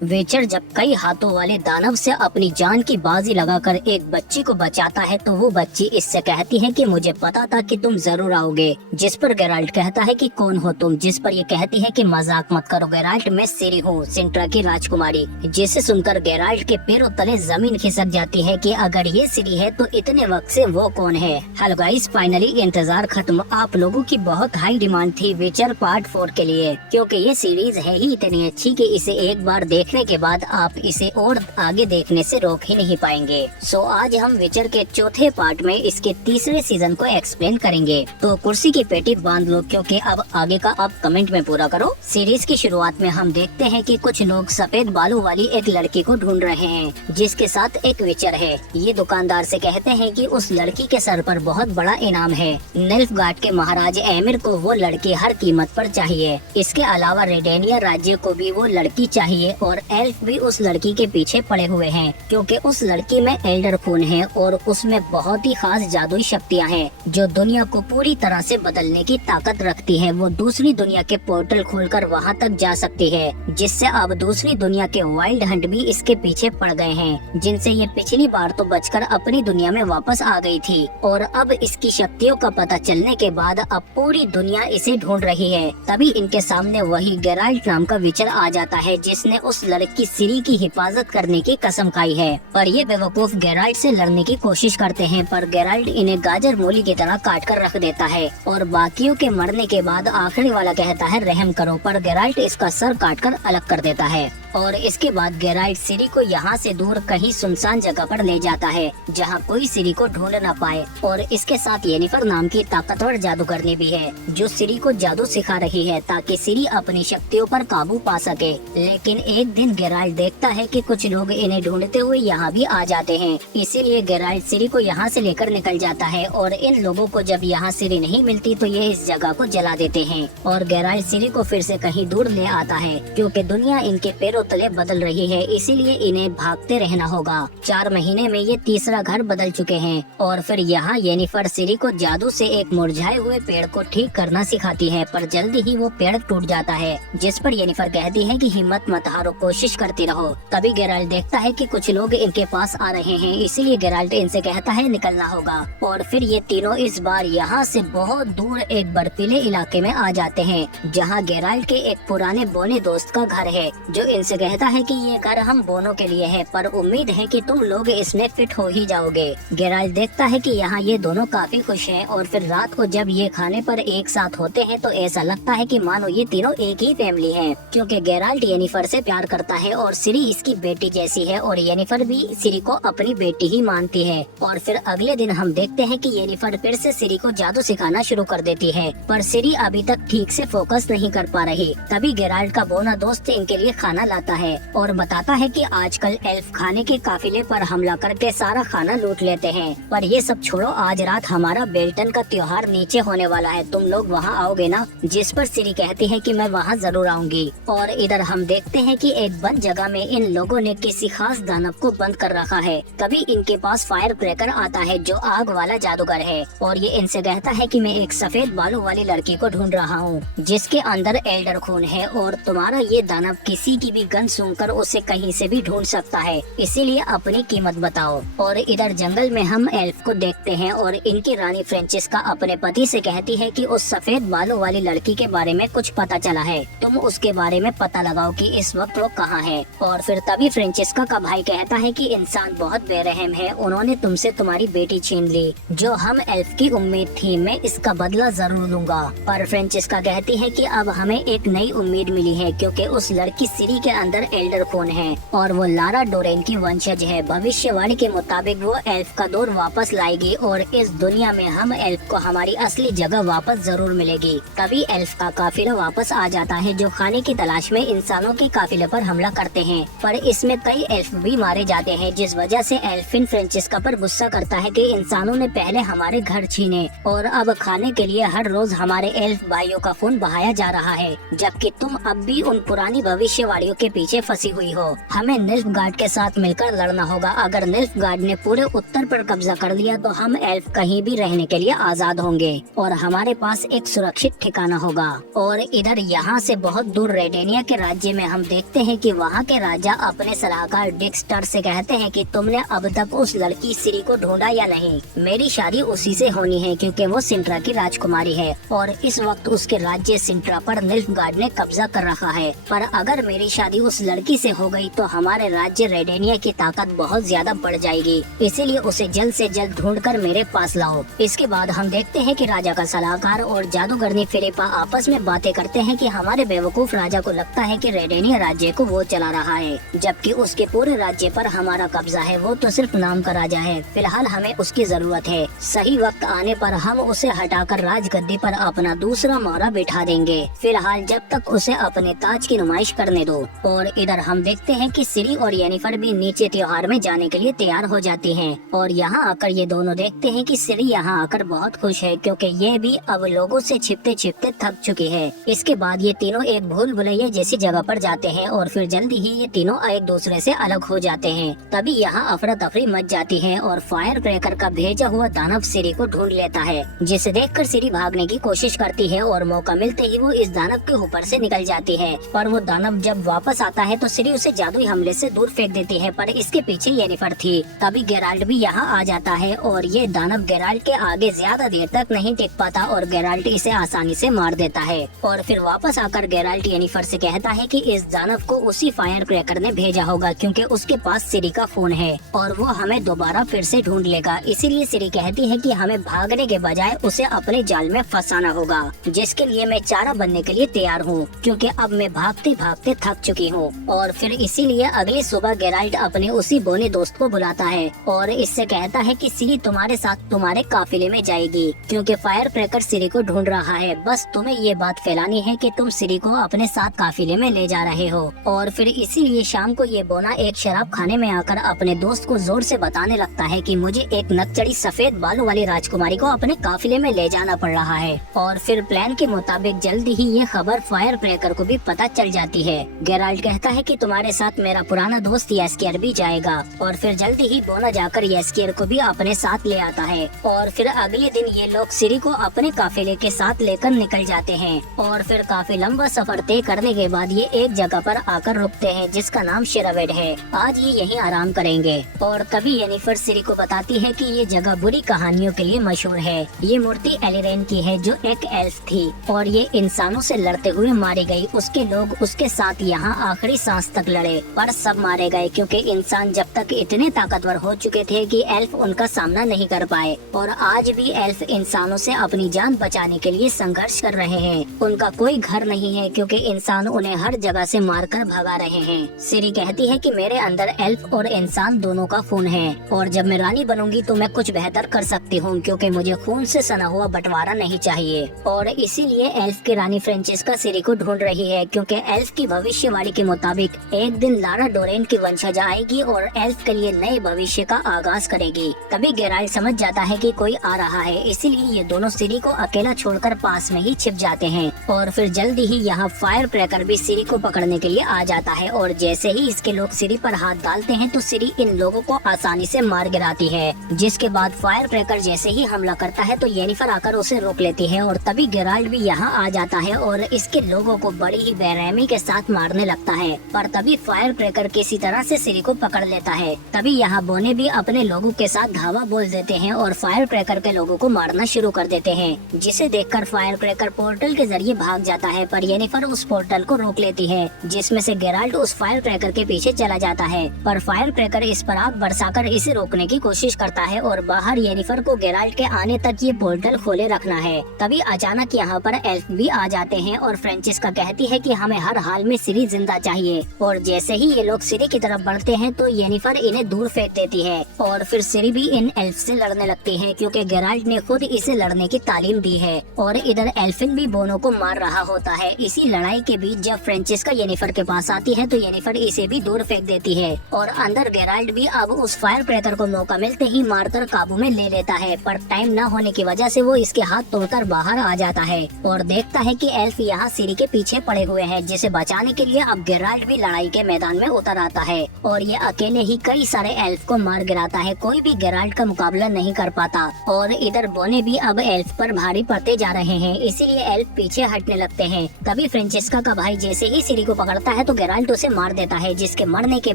विचर जब कई हाथों वाले दानव से अपनी जान की बाजी लगाकर एक बच्ची को बचाता है तो वो बच्ची इससे कहती है कि मुझे पता था कि तुम जरूर आओगे। जिस पर गेराल्ट कहता है कि कौन हो तुम, जिस पर ये कहती है कि मजाक मत करो गेराल्ट, मैं सिरी हूँ, सिंट्रा की राजकुमारी। जिसे सुनकर गेराल्ट के पैरों तले जमीन खिसक जाती है कि अगर ये सिरी है तो इतने वक्त से वो कौन है। हेलो गाइस, फाइनली इंतजार खत्म। आप लोगों की बहुत हाई डिमांड थी विचर पार्ट 4 के लिए, क्योंकि ये सीरीज है ही इतनी अच्छी कि इसे एक बार देखने के बाद आप इसे और आगे देखने से रोक ही नहीं पाएंगे। सो आज हम विचर के चौथे पार्ट में इसके तीसरे सीजन को एक्सप्लेन करेंगे। तो कुर्सी की पेटी बांध लो, क्योंकि अब आगे का आप कमेंट में पूरा करो। सीरीज की शुरुआत में हम देखते हैं कि कुछ लोग सफेद बालों वाली एक लड़की को ढूंढ रहे हैं, जिसके साथ एक विचर है। ये दुकानदार से कहते हैं कि उस लड़की के सर पर बहुत बड़ा इनाम है। निल्फगार्ड के महाराज एमिर को वो लड़की हर कीमत पर चाहिए। इसके अलावा रेडेनिया राज्य को भी वो लड़की चाहिए और एल्फ भी उस लड़की के पीछे पड़े हुए हैं, क्योंकि उस लड़की में एल्डर खून है और उसमें बहुत ही खास जादुई शक्तियाँ हैं, जो दुनिया को पूरी तरह से बदलने की ताकत रखती है। वो दूसरी दुनिया के पोर्टल खोलकर वहाँ तक जा सकती है, जिससे अब दूसरी दुनिया के वाइल्ड हंट भी इसके पीछे पड़ गए हैं, जिनसे ये पिछली बार तो बचकर अपनी दुनिया में वापस आ गई थी। और अब इसकी शक्तियों का पता चलने के बाद अब पूरी दुनिया इसे ढूंढ रही है। तभी इनके सामने वही गेराल्ट नाम का विचर आ जाता है, जिसने उस लड़की सिरी की हिफाजत करने की कसम खाई है। पर ये बेवकूफ गेराल्ट से लड़ने की कोशिश करते हैं, पर गेराल्ट इन्हें गाजर मूली की तरह काट कर रख देता है। और बाकियों के मरने के बाद आखिरी वाला कहता है रहम करो, पर गेराल्ट इसका सर काट कर अलग कर देता है। और इसके बाद गेराल्ट सिरी को यहाँ से दूर कहीं सुनसान जगह पर ले जाता है, जहाँ कोई सिरी को ढूंढ न पाए। और इसके साथ येनिफर नाम की ताकतवर जादूगरनी भी है, जो सिरी को जादू सिखा रही है, ताकि सिरी अपनी शक्तियों पर काबू पा सके। लेकिन एक दिन गेराल्ट देखता है कि कुछ लोग इन्हें ढूंढते हुए यहाँ भी आ जाते हैं, इसीलिए गेराल्ट सिरी को यहाँ से लेकर निकल जाता है। और इन लोगों को जब यहाँ सिरी नहीं मिलती तो ये इस जगह को जला देते हैं। और गेराल्ट सिरी को फिर से कहीं दूर ले आता है, क्योंकि दुनिया इनके पैरों दिनों तले बदल रही है, इसीलिए इन्हें भागते रहना होगा। 4 महीने में ये तीसरा घर बदल चुके हैं। और फिर यहाँ येनिफर सिरी को जादू से एक मुरझाए हुए पेड़ को ठीक करना सिखाती है, पर जल्दी ही वो पेड़ टूट जाता है, जिस पर येनिफर कहती है कि हिम्मत मत हारो, कोशिश करती रहो। तभी गेराल्ट देखता है कि कुछ लोग इनके पास आ रहे हैं, इसीलिए गेराल्ट इनसे कहता है निकलना होगा। और फिर ये तीनों इस बार यहाँ से बहुत दूर एक बर्फीले इलाके में आ जाते हैं, जहाँ गेराल्ट के एक पुराने बोने दोस्त का घर है, जो इनसे कहता है कि ये घर हम बोनों के लिए है, पर उम्मीद है कि तुम लोग इसमें फिट हो ही जाओगे। गेराल्ट देखता है कि यहाँ ये दोनों काफी खुश हैं, और फिर रात को जब ये खाने पर एक साथ होते हैं तो ऐसा लगता है कि मानो ये तीनों एक ही फैमिली है, क्योंकि गेराल्ट येनिफर से प्यार करता है और सिरी इसकी बेटी जैसी है, और येनिफर भी सिरी को अपनी बेटी ही मानती है। और फिर अगले दिन हम देखते हैं कि येनिफर फिर से सिरी को जादू सिखाना शुरू कर देती है, पर सिरी अभी तक ठीक से फोकस नहीं कर पा रही। तभी गेराल्ट का बोना दोस्त इनके लिए खाना लाता है और बताता है कि आजकल एल्फ खाने के काफिले पर हमला करके सारा खाना लूट लेते हैं, पर ये सब छोड़ो, आज रात हमारा बेल्टन का त्योहार नीचे होने वाला है, तुम लोग वहाँ आओगे ना? जिस पर सिरी कहती है कि मैं वहाँ जरूर आऊंगी। और इधर हम देखते हैं कि एक बंद जगह में इन लोगों ने किसी खास दानव को बंद कर रखा है। तभी इनके पास फायर क्रैकर आता है, जो आग वाला जादूगर है, और ये इनसे कहता है कि मैं एक सफेद बालों वाली लड़की को ढूंढ रहा हूँ, जिसके अंदर एल्डर खून है, और तुम्हारा ये दानव किसी की भी गन सुनकर उसे कहीं से भी ढूंढ सकता है, इसीलिए अपनी कीमत बताओ। और इधर जंगल में हम एल्फ को देखते हैं, और इनकी रानी फ्रेंचिस्का अपने पति से कहती है कि उस सफेद बालों वाली लड़की के बारे में कुछ पता चला है, तुम उसके बारे में पता लगाओ कि इस वक्त वो कहाँ है। और फिर तभी फ्रेंचिस्का का भाई कहता है कि इंसान बहुत बेरहम है, उन्होंने तुमसे तुम्हारी बेटी छीन ली, जो हम एल्फ की उम्मीद थी, मैं इसका बदला जरूर लूंगा। पर फ्रेंचिस्का कहती है कि अब हमें एक नई उम्मीद मिली है, क्योंकि उस लड़की सिरी के अंदर एल्डर खून है, और वो लारा डोरेन की वंशज है। भविष्यवाणी के मुताबिक वो एल्फ का दौर वापस लाएगी, और इस दुनिया में हम एल्फ को हमारी असली जगह वापस जरूर मिलेगी। तभी एल्फ का काफिला वापस आ जाता है, जो खाने की तलाश में इंसानों के काफिले पर हमला करते हैं, पर इसमें कई एल्फ भी मारे जाते हैं, जिस वजह से एल्फिन फ्रेंचिस्का पर गुस्सा करता है कि इंसानों ने पहले हमारे घर छीने, और अब खाने के लिए हर रोज हमारे एल्फ भाइयों का खून बहाया जा रहा है, जबकि तुम अब भी उन पुरानी भविष्यवाणियों के पीछे फंसी हुई हो। हमें निल्फगार्ड के साथ मिलकर लड़ना होगा। अगर निल्फगार्ड ने पूरे उत्तर पर कब्जा कर लिया तो हम एल्फ कहीं भी रहने के लिए आजाद होंगे, और हमारे पास एक सुरक्षित ठिकाना होगा। और इधर यहाँ से बहुत दूर रेडेनिया के राज्य में हम देखते हैं कि वहाँ के राजा अपने सलाहकार डिक्स्टर से कहते हैं कि तुमने अब तक उस लड़की सिरी को ढूंढा या नहीं? मेरी शादी उसी से होनी है, क्योंकि वो सिंट्रा की राजकुमारी है, और इस वक्त उसके राज्य सिंट्रा पर निल्फगार्ड ने कब्जा कर रखा है। पर अगर मेरी शादी उस लड़की से हो गई तो हमारे राज्य रेडेनिया की ताकत बहुत ज्यादा बढ़ जाएगी, इसीलिए उसे जल्द से जल्द ढूंढकर मेरे पास लाओ। इसके बाद हम देखते हैं कि राजा का सलाहकार और जादूगरनी फिलिपा आपस में बातें करते हैं कि हमारे बेवकूफ राजा को लगता है कि रेडेनिया राज्य को वो चला रहा है, जबकि उसके पूरे राज्य पर हमारा कब्जा है, वो तो सिर्फ नाम का राजा है। फिलहाल हमें उसकी जरूरत है, सही वक्त आने पर हम उसे हटाकर राजगद्दी पर अपना दूसरा मोहरा बिठा देंगे। फिलहाल जब तक उसे अपने ताज की नुमाइश करने दो। और इधर हम देखते हैं कि सिरी और येनिफर भी नीचे त्योहार में जाने के लिए तैयार हो जाती हैं, और यहाँ आकर ये दोनों देखते हैं कि सिरी यहाँ आकर बहुत खुश है, क्योंकि ये भी अब लोगों से छिपते छिपते थक चुकी है। इसके बाद ये तीनों एक भूल भुलैया जैसी जगह पर जाते हैं, और फिर जल्दी ही ये तीनों एक दूसरे से अलग हो जाते हैं। तभी यहाँ अफरा तफरी मच जाती है, और फायर क्रैकर का भेजा हुआ दानव सिरी को ढूंढ लेता है, जिसे देखकर सिरी भागने की कोशिश करती है, और मौका मिलते ही वो इस दानव के ऊपर से निकल जाती है। पर वो दानव जब वापस आता है तो सिरी उसे जादुई हमले से दूर फेंक देती है, पर इसके पीछे येनिफर थी। तभी गेराल्ट भी यहाँ आ जाता है, और ये दानव गेराल्ट के आगे ज्यादा देर तक नहीं टिक पाता, और गेराल्ट इसे आसानी से मार देता है। और फिर वापस आकर गेराल्ट येनिफर से कहता है कि इस दानव को उसी फायर क्रैकर ने भेजा होगा, क्योंकि उसके पास सिरी का फोन है, और वो हमें दोबारा फिर से ढूंढ लेगा। इसीलिए सिरी कहती है कि हमें भागने के बजाय उसे अपने जाल में फंसाना होगा, जिसके लिए मैं चारा बनने के लिए तैयार हूँ, क्योंकि अब मैं भागते भागते थक चुकी हूँ। और फिर इसीलिए अगली सुबह गेराल्ट अपने उसी बोने दोस्त को बुलाता है, और इससे कहता है कि सिरी तुम्हारे साथ तुम्हारे काफिले में जाएगी, क्योंकि फायर क्रैकर सिरी को ढूंढ रहा है। बस तुम्हें ये बात फैलानी है कि तुम सिरी को अपने साथ काफिले में ले जा रहे हो। और फिर इसीलिए शाम को ये बोना एक शराब खाने में आकर अपने दोस्त को जोर से बताने लगता है कि मुझे एक नकचड़ी सफेद बालों वाली राजकुमारी को अपने काफिले में ले जाना पड़ रहा है। और फिर प्लान के मुताबिक जल्दी ही ये खबर फायर क्रैकर को भी पता चल जाती है। गेराल्ट गेराल्ट कहता है कि तुम्हारे साथ मेरा पुराना दोस्त येस्केर भी जाएगा और फिर जल्दी ही बोना जाकर येस्केर को भी अपने साथ ले आता है और फिर अगले दिन ये लोग सिरी को अपने काफिले के साथ लेकर निकल जाते हैं और फिर काफी लंबा सफर तय करने के बाद ये एक जगह पर आकर रुकते हैं जिसका नाम शिरावेड है। आज ये यहीं आराम करेंगे और तभी येनिफर सिरी को बताती है कि ये जगह बुरी कहानियों के लिए मशहूर है। ये मूर्ति एलिरेन की है जो एक एल्फ थी और ये इंसानों से लड़ते हुए मारी गई। उसके लोग उसके साथ यहाँ आखिरी सांस तक लड़े पर सब मारे गए क्योंकि इंसान जब तक इतने ताकतवर हो चुके थे कि एल्फ उनका सामना नहीं कर पाए। और आज भी एल्फ इंसानों से अपनी जान बचाने के लिए संघर्ष कर रहे हैं। उनका कोई घर नहीं है क्योंकि इंसान उन्हें हर जगह से मारकर भगा रहे हैं। सिरी कहती है कि मेरे अंदर एल्फ और इंसान दोनों का खून है और जब मैं रानी बनूंगी तो मैं कुछ बेहतर कर सकती हूँ क्योंकि मुझे खून से सना हुआ बंटवारा नहीं चाहिए। और इसीलिए एल्फ की रानी फ्रेंचिस्का सिरी को ढूंढ रही है क्योंकि एल्फ की भविष्यवाणी के मुताबिक एक दिन लारा डोरेन की वंशज आएगी और एल्फ के लिए नए भविष्य का आगाज करेगी। तभी गेराल्ट समझ जाता है कि कोई आ रहा है, इसीलिए ये दोनों सिरी को अकेला छोड़कर पास में ही छिप जाते हैं। और फिर जल्दी ही यहाँ फायर क्रैकर भी सिरी को पकड़ने के लिए आ जाता है और जैसे ही इसके लोग सिरी पर हाथ डालते हैं तो सिरी इन लोगों को आसानी से मार गिराती है। जिसके बाद फायर क्रैकर जैसे ही हमला करता है तो येनिफर आकर उसे रोक लेती है और तभी गेराल्ट भी यहाँ आ जाता है और इसके लोगों को बड़ी ही बेरहमी के साथ मारने लगता है। पर तभी फायर क्रैकर किसी तरह से सिरी को पकड़ लेता है। तभी यहाँ बोने भी अपने लोगों के साथ धावा बोल देते हैं और फायर क्रैकर के लोगों को मारना शुरू कर देते हैं। जिसे देखकर फायर क्रैकर पोर्टल के जरिए भाग जाता है पर येनिफर उस पोर्टल को रोक लेती है जिसमें से गेराल्ट उस फायर क्रैकर के पीछे चला जाता है। पर फायर क्रैकर इस पर आग बरसाकर इसे रोकने की कोशिश करता है और बाहर येनिफर को गेराल्ट के आने तक ये पोर्टल खोले रखना है। तभी अचानक यहाँ पर एल्फ भी आ जाते हैं और फ्रेंचिस्का कहती है कि हमें हर हाल में सिरी जिंदा चाहिए। और जैसे ही ये लोग सिरी की तरफ बढ़ते हैं तो येनिफर इन्हें दूर फेंक देती है और फिर सिरी भी इन एल्फ से लड़ने लगती है क्योंकि गेराल्ट ने खुद इसे लड़ने की तालीम दी है। और इधर एल्फिन भी बोनो को मार रहा होता है। इसी लड़ाई के बीच जब फ्रेंचिस्का येनिफर के पास आती है तो येनिफर इसे भी दूर फेंक देती है और अंदर गेराल्ट भी अब उस फायर क्रैकर को मौका मिलते ही मारकर काबू में ले लेता है। पर टाइम न होने की वजह से वो इसके हाथ तोड़कर बाहर आ जाता है और देखता है कि एल्फ यहाँ सिरी के पीछे पड़े हुए हैं जिसे बचाने के लिए अब गेराल्ट भी लड़ाई के मैदान में उतर आता है और ये अकेले ही कई सारे एल्फ को मार गिराता है। कोई भी गेराल्ट का मुकाबला नहीं कर पाता और इधर बोने भी अब एल्फ पर भारी पड़ते जा रहे हैं, इसीलिए एल्फ पीछे हटने लगते हैं। तभी फ्रेंचिस्का का भाई जैसे ही सिरी को पकड़ता है तो गेराल्ट उसे मार देता है जिसके मरने के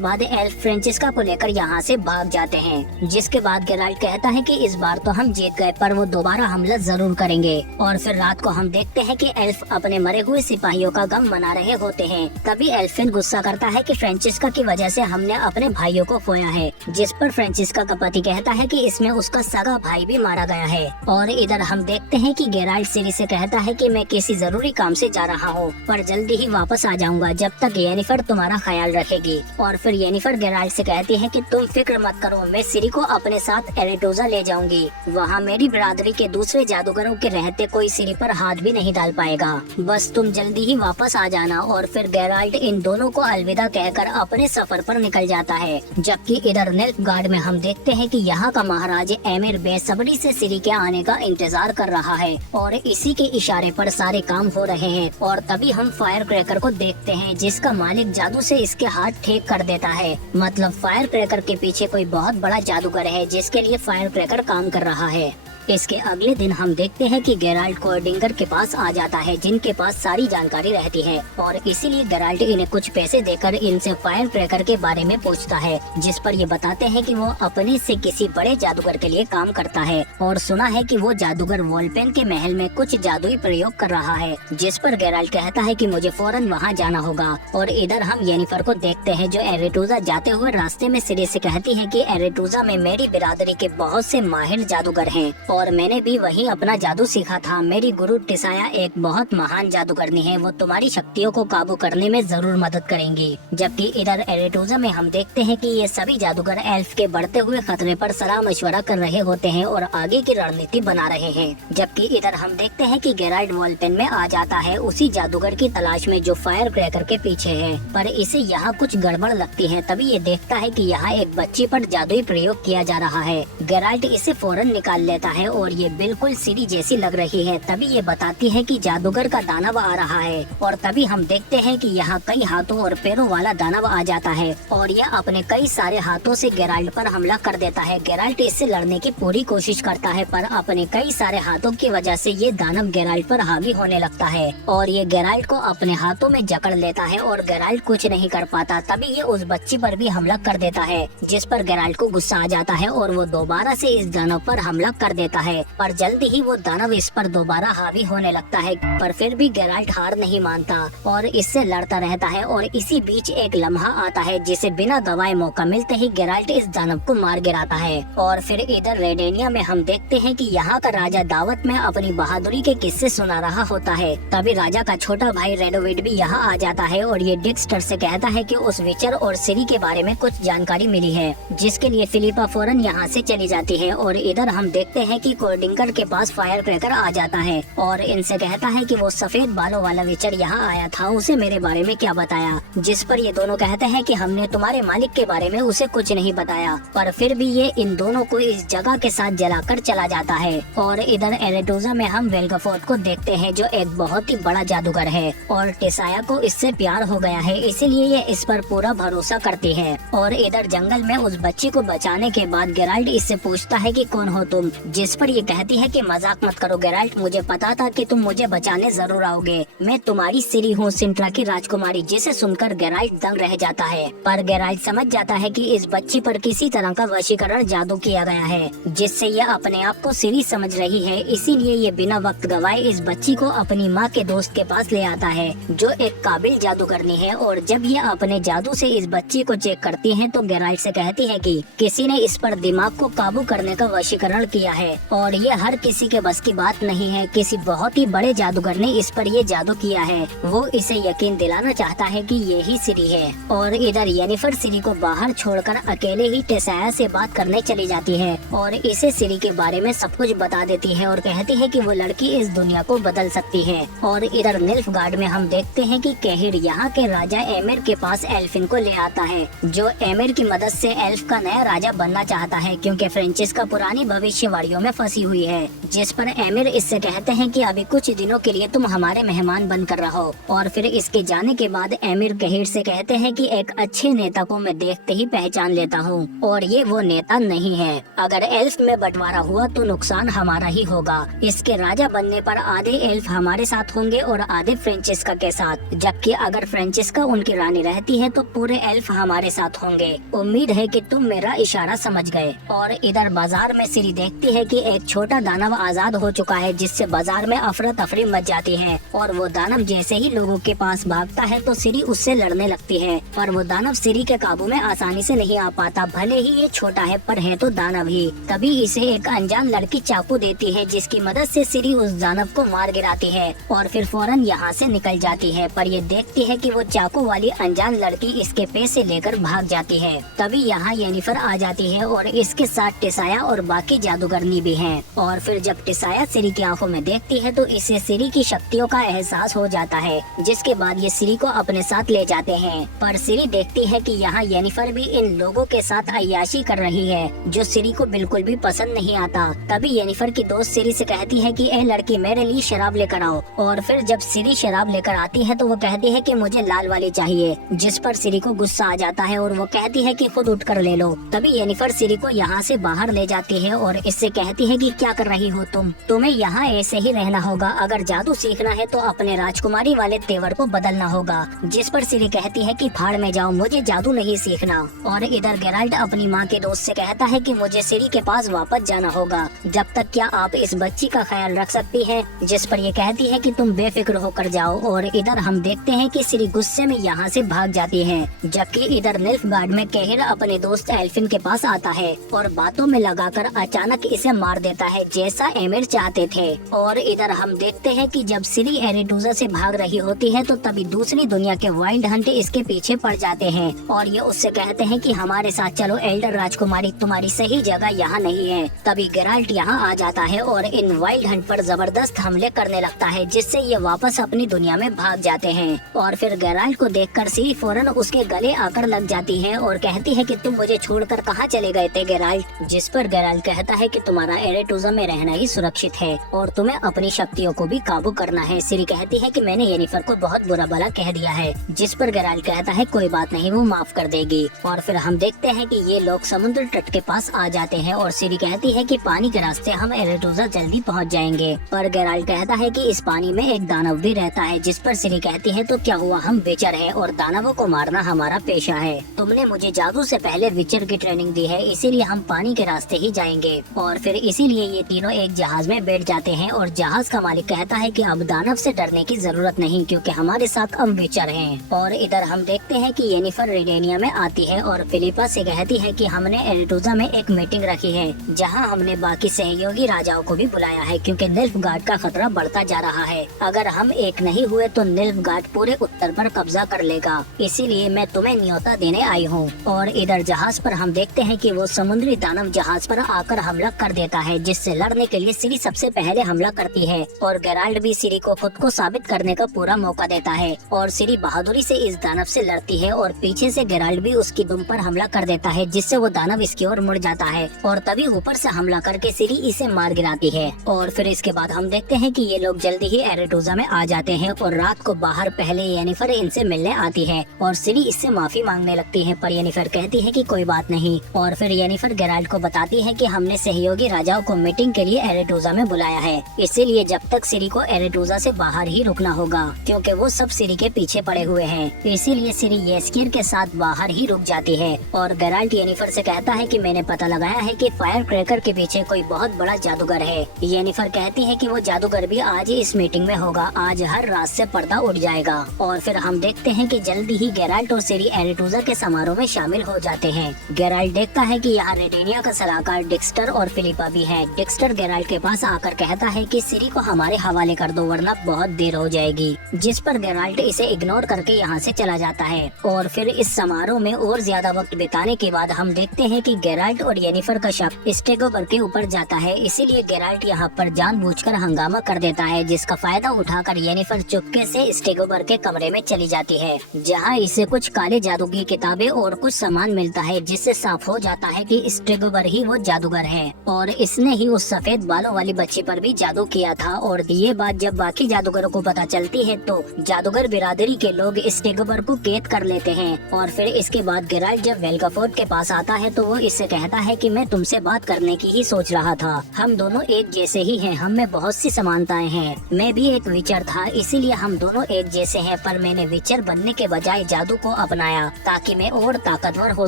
बाद एल्फ फ्रेंचिस्का को लेकर यहाँ से भाग जाते हैं। जिसके बाद गेराल्ट कहता है कि इस बार तो हम जीत गए पर वो दोबारा हमला जरूर करेंगे। और फिर रात को हम देखते हैं कि एल्फ अपने मरे हुए सिपाहियों का गम मना रहे होते हैं। तभी एल्फिन गुस्सा करता है कि फ्रेंचिस्का की वजह से हमने अपने भाइयों को खोया है, जिस पर फ्रेंचिस्का का पति कहता है कि इसमें उसका सगा भाई भी मारा गया है। और इधर हम देखते हैं कि गेराल्ट सिरी से कहता है कि मैं किसी जरूरी काम से जा रहा हूँ पर जल्दी ही वापस आ जाऊंगा जब तक येनिफर तुम्हारा ख्याल रखेगी। और फिर येनिफर गेराल्ट से कहती है कि तुम फिक्र मत करो, मैं सिरी को अपने साथ एरेटोजा ले जाऊंगी। वहाँ मेरी बिरादरी के दूसरे जादूगरों के रहते कोई सिरी पर हाथ भी नहीं डाल पाएगा, बस तुम जल्दी ही वापस आ जाना। और फिर गेराल्ट इन दोनों को अलविदा कहकर अपने सफर पर निकल जाता है। जबकि इधर निल्फगार्ड में हम देखते हैं कि यहाँ का महाराज एमिर बेसब्री से सिरी के आने का इंतजार कर रहा है और इसी के इशारे पर सारे काम हो रहे हैं। और तभी हम फायर क्रैकर को देखते हैं जिसका मालिक जादू से इसके हाथ ठीक कर देता है। मतलब फायर क्रैकर के पीछे कोई बहुत बड़ा जादूगर है जिसके लिए फायर क्रैकर काम कर रहा है। इसके अगले दिन हम देखते हैं कि गेराल्ट कोर्डिंगर के पास आ जाता है जिनके पास सारी जानकारी रहती है और इसीलिए गेराल्ट इन्हें कुछ पैसे देकर इनसे फायर क्रैकर के बारे में पूछता है, जिस पर ये बताते हैं कि वो अपने से किसी बड़े जादूगर के लिए काम करता है और सुना है कि वो जादूगर वोल्पेन के महल में कुछ जादुई प्रयोग कर रहा है। जिस पर गेराल्ट कहता है कि मुझे फौरन वहाँ जाना होगा। और इधर हम येनिफर को देखते हैं जो एरेटूजा जाते हुए रास्ते में सिरी से कहती है कि एरेटूजा में मेरी बिरादरी के बहुत से माहिर जादूगर हैं और मैंने भी वहीं अपना जादू सीखा था। मेरी गुरु टिसाया एक बहुत महान जादूगरनी है, वो तुम्हारी शक्तियों को काबू करने में जरूर मदद करेंगी। जबकि इधर एरेटूजा में हम देखते हैं कि ये सभी जादूगर एल्फ के बढ़ते हुए खतरे पर सलाह मशवरा कर रहे होते हैं और आगे की रणनीति बना रहे हैं। जबकि इधर हम देखते हैं कि गेराल्ट वोल्पेन में आ जाता है उसी जादूगर की तलाश में जो फायर क्रैकर के पीछे है, पर इसे यहाँ कुछ गड़बड़ लगती है। तभी ये देखता है कि यहाँ एक बच्ची पर जादुई प्रयोग किया जा रहा है। गेराल्ट इसे फौरन निकाल लेता है है और ये बिल्कुल सीरी जैसी लग रही है। तभी ये बताती है कि जादूगर का दानव आ रहा है और तभी हम देखते हैं कि यहाँ कई हाथों और पैरों वाला दानव आ जाता है और यह अपने कई सारे हाथों से गेराल्ट पर हमला कर देता है। गेराल्ट इससे लड़ने की पूरी कोशिश करता है पर अपने कई सारे हाथों की वजह से ये दानव गेराल्ट पर हावी होने लगता है और ये गेराल्ट को अपने हाथों में जकड़ लेता है और गेराल्ट कुछ नहीं कर पाता। तभी ये उस बच्ची पर भी हमला कर देता है जिस पर गेराल्ट को गुस्सा आ जाता है और वो दोबारा से इस दानव पर हमला कर देता है पर जल्दी ही वो दानव इस पर दोबारा हावी होने लगता है पर फिर भी गेराल्ट हार नहीं मानता और इससे लड़ता रहता है और इसी बीच एक लम्हा आता है जिसे बिना गवाए मौका मिलते ही गेराल्ट इस दानव को मार गिराता है। और फिर इधर रेडेनिया में हम देखते हैं कि यहाँ का राजा दावत में अपनी बहादुरी के किस्से सुना रहा होता है। तभी राजा का छोटा भाई रेडोविड भी यहाँ आ जाता है और ये डिक्स्टर से कहता है कि उस विचर और सिरी के बारे में कुछ जानकारी मिली है जिसके लिए फिलिपा फौरन यहाँ से चली जाती है। और इधर हम देखते हैं कि कोर्डिंगर के पास फायर क्रैकर आ जाता है और इनसे कहता है कि वो सफेद बालों वाला विचर यहाँ आया था, उसे मेरे बारे में क्या बताया। जिस पर ये दोनों कहते हैं कि हमने तुम्हारे मालिक के बारे में उसे कुछ नहीं बताया पर फिर भी ये इन दोनों को इस जगह के साथ जलाकर चला जाता है। और इधर एरेटोजा में हम वेल्गाफोर्ट को देखते हैं जो एक बहुत ही बड़ा जादूगर है और टेसाया को इससे प्यार हो गया है इसीलिए ये इस पर पूरा भरोसा करती है। और इधर जंगल में उस बच्ची को बचाने के बाद गेराल्ट इससे पूछता है कि कौन हो तुम, जिस पर ये कहती है कि मजाक मत करो गेराल्ट, मुझे पता था कि तुम मुझे बचाने जरूर आओगे, मैं तुम्हारी सिरी हूँ सिंट्रा की राजकुमारी। जिसे सुनकर गेराल्ट दंग रह जाता है पर गेराल्ट समझ जाता है कि इस बच्ची पर किसी तरह का वशीकरण जादू किया गया है जिससे यह अपने आप को सिरी समझ रही है। इसीलिए ये बिना वक्त गवाए इस बच्ची को अपनी माँ के दोस्त के पास ले आता है जो एक काबिल जादूगरनी है। और जब ये अपने जादू से इस बच्ची को चेक करती है तो गेराल्ट से कहती है कि किसी ने इस पर दिमाग को काबू करने का वशीकरण किया है और ये हर किसी के बस की बात नहीं है। किसी बहुत ही बड़े जादूगर ने इस पर ये जादू किया है, वो इसे यकीन दिलाना चाहता है कि ये ही सिरी है। और इधर येनिफर सिरी को बाहर छोड़कर अकेले ही टेसाया से बात करने चली जाती है और इसे सिरी के बारे में सब कुछ बता देती है और कहती है कि वो लड़की इस दुनिया को बदल सकती है। और इधर निल्फगार्ड में हम देखते हैं कि केहिर यहाँ के राजा एमिर के पास एल्फिन को ले आता है जो एमिर की मदद से एल्फ का नया राजा बनना चाहता है क्योंकि फ्रेंचिस्का पुरानी भविष्यवाणियों में फंसी हुई है। जिस पर एमिर इससे कहते हैं कि अभी कुछ दिनों के लिए तुम हमारे मेहमान बनकर रहो। और फिर इसके जाने के बाद एमिर केहिर से कहते हैं कि एक अच्छे नेता को मैं देखते ही पहचान लेता हूँ और ये वो नेता नहीं है। अगर एल्फ में बंटवारा हुआ तो नुकसान हमारा ही होगा। इसके राजा बनने पर आधे एल्फ हमारे साथ होंगे और आधे फ्रेंचिस्का के साथ, जबकि अगर फ्रेंचिस्का उनकी रानी रहती है तो पूरे एल्फ हमारे साथ होंगे। उम्मीद है कि तुम मेरा इशारा समझ गए। और इधर बाजार में सिरी देखती है कि एक छोटा दानव आजाद हो चुका है जिससे बाजार में अफरा तफरी मच जाती है और वो दानव जैसे ही लोगों के पास भागता है तो सिरी उससे लड़ने लगती है पर वो दानव सिरी के काबू में आसानी से नहीं आ पाता। भले ही ये छोटा है पर है तो दानव ही। तभी इसे एक अनजान लड़की चाकू देती है जिसकी मदद से सिरी उस दानव को मार गिराती है और फिर फौरन यहाँ से निकल जाती है। पर ये देखती है कि वो चाकू वाली अनजान लड़की इसके पैसे लेकर भाग जाती है। तभी यहाँ येनिफर आ जाती है और इसके साथ टेसाया और बाकी जादूगरनी भी हैं। और फिर जब टेसाया सिरी की आंखों में देखती है तो इसे सिरी की शक्तियों का एहसास हो जाता है जिसके बाद ये सिरी को अपने साथ ले जाते हैं। पर सिरी देखती है कि यहाँ येनिफर भी इन लोगों के साथ अय्याशी कर रही है जो सिरी को बिल्कुल भी पसंद नहीं आता। तभी येनिफर की दोस्त सिरी से कहती है कि ए लड़की मेरे लिए शराब लेकर आओ। और फिर जब सिरी शराब लेकर आती है तो वो कहती है कि मुझे लाल वाली चाहिए, जिस पर सिरी को गुस्सा आ जाता है और वो कहती है कि खुद उठकर ले लो। तभी येनिफर सिरी को यहाँ से बाहर ले जाती है और इससे कहती है कि क्या कर रही हो तुम, तुम्हें यहाँ ऐसे ही रहना होगा, अगर जादू सीखना है तो अपने राजकुमारी वाले तेवर को बदलना होगा। जिस पर सिरी कहती है कि फाड़ में जाओ, मुझे जादू नहीं सीखना। और इधर गेराल्ट अपनी माँ के दोस्त से कहता है कि मुझे सिरी के पास वापस जाना होगा, जब तक क्या आप इस बच्ची का ख्याल रख सकती हैं। जिस पर ये कहती है कि तुम बेफिक्र होकर जाओ। और इधर हम देखते हैं कि सिरी गुस्से में यहाँ से भाग जाती है, जबकि इधर निल्फगार्ड में केहिर अपने दोस्त एल्फिन के पास आता है और बातों में लगाकर अचानक इसे मार देता है जैसा एमिर चाहते थे। और इधर हम देखते हैं कि जब सिरी एरेटूजा से भाग रही होती है तो तभी दूसरी दुनिया के वाइल्ड हंट इसके पीछे पड़ जाते हैं और ये उससे कहते हैं कि हमारे साथ चलो एल्डर राजकुमारी, तुम्हारी सही जगह यहाँ नहीं है। तभी गेराल्ट यहाँ आ जाता है और इन वाइल्ड हंट पर जबरदस्त हमले करने लगता है जिससे ये वापस अपनी दुनिया में भाग जाते हैं। और फिर गेराल्ट को देखकर सिरी फौरन उसके गले आकर लग जाती है और कहती है कि तुम मुझे छोड़कर कहाँ चले गए थे गेराल्ट। जिस पर गेराल्ट कहता है कि तुम्हारा एरेटूजा में रहना ही सुरक्षित है और तुम्हें अपनी शक्तियों को भी काबू करना है। सिरी कहती है कि मैंने येनिफर को बहुत बुरा भला कह दिया है, जिस पर गेराल्ट कहता है कोई बात नहीं, वो माफ कर देगी। और फिर हम देखते हैं कि ये लोग समुद्र तट के पास आ जाते हैं और सिरी कहती है कि पानी के रास्ते हम एरेटूजा जल्दी पहुंच जाएंगे। पर गेराल्ट कहता है कि इस पानी में एक दानव भी रहता है, जिस पर सिरी कहती है तो क्या हुआ, हम विचर है और दानवों को मारना हमारा पेशा है। तुमने मुझे जादू से पहले विचर की ट्रेनिंग दी है, इसीलिए हम पानी के रास्ते ही जाएंगे। और फिर इसीलिए ये तीनों एक जहाज में बैठ जाते हैं और जहाज का मालिक कहता है कि अब दानव से डरने की जरूरत नहीं, क्योंकि हमारे साथ अब विचर हैं। और इधर हम देखते हैं कि येनिफर रेडेनिया में आती है और फिलिपा से कहती है कि हमने एरेटूजा में एक मीटिंग रखी है, जहां हमने बाकी सहयोगी राजाओं को भी बुलाया है, क्योंकि निल्फगार्ड का खतरा बढ़ता जा रहा है। अगर हम एक नहीं हुए तो निल्फगार्ड पूरे उत्तर पर कब्जा कर लेगा, इसीलिए मैं तुम्हें न्योता देने आई हूँ। और इधर जहाज पर हम देखते हैं कि वो समुद्री दानव जहाज पर आकर हमला कर देता है, जिससे लड़ने के लिए सिरी सबसे पहले हमला करती है और गेराल्ट भी सिरी को खुद को साबित करने का पूरा मौका देता है। और सिरी बहादुरी से इस दानव से लड़ती है और पीछे से गेराल्ट भी उसकी दुम पर हमला कर देता है, जिससे वो दानव इसकी ओर मुड़ जाता है और तभी ऊपर से हमला करके सिरी इसे मार गिराती है। और फिर इसके बाद हम देखते हैं कि ये लोग जल्दी ही एरेटूजा में आ जाते हैं और रात को बाहर पहले येनिफर इनसे मिलने आती है और सिरी इससे माफी मांगने लगती है, पर येनिफर कहती है कि कोई बात नहीं। और फिर येनिफर गेराल्ट को बताती है कि हमने सहयोगी राजाओं को मीटिंग के लिए एरेटूजा में बुलाया है, इसीलिए जब तक सिरी को एरेटूजा से बाहर ही रुकना होगा, क्योंकि वो सब सिरी के पीछे पड़े हुए हैं। इसीलिए सिरी येस्किर के साथ बाहर ही रुक जाती है और गेराल्ट येनिफर से कहता है कि मैंने पता लगाया है कि फायर क्रैकर के पीछे कोई बहुत बड़ा जादूगर है। येनिफर कहती है कि वो जादूगर भी आज इस मीटिंग में होगा, आज हर रात से पर्दा उठ जाएगा। और फिर हम देखते हैं कि जल्दी ही गेराल्ट और सिरी एरेटूजा के समारोह में शामिल हो जाते हैं। गेराल्ट देखता है कि यहाँ रेडेनिया का सलाहकार डिक्स्टर और फिलिपा भी है। डिक्स्टर गेराल्ट के पास आकर कहता है कि सिरी को हमारे हवाले कर दो, वरना बहुत देर हो जाएगी, जिस पर गेराल्ट इसे इग्नोर करके यहाँ से चला जाता है। और फिर इस समारोह में और ज्यादा वक्त बिताने के बाद हम देखते हैं कि गेराल्ट और येनिफर का शक स्टेगोबर के ऊपर जाता है, इसीलिए गेराल्ट यहाँ पर जानबूझकर हंगामा कर देता है, जिसका फायदा उठाकर येनिफर चुपके से स्टेगोबर के कमरे में चली जाती है, जहाँ इसे कुछ काले जादू की किताबें और कुछ सामान मिलता है, जिससे साफ हो जाता है कि स्टेगोबर ही वो जादूगर है और इसने ही उस सफेद बालों वाली बच्ची पर भी जादू किया था। और ये बात जब बाकी जादूगरों को पता चलती है तो जादूगर बिरादरी के लोग स्टेगोबर को कैद कर लेते हैं। और फिर इसके बाद गेराल्ट जब वेल्गाफोर्ड के पास आता है तो वो इससे कहता है कि मैं तुमसे बात करने की ही सोच रहा था, हम दोनों एक जैसे ही हैं, हम में बहुत सी समानताएं हैं, मैं भी एक विचर था, इसीलिए हम दोनों एक जैसे हैं, पर मैंने विचर बनने के बजाय जादू को अपनाया ताकि मैं और ताकतवर हो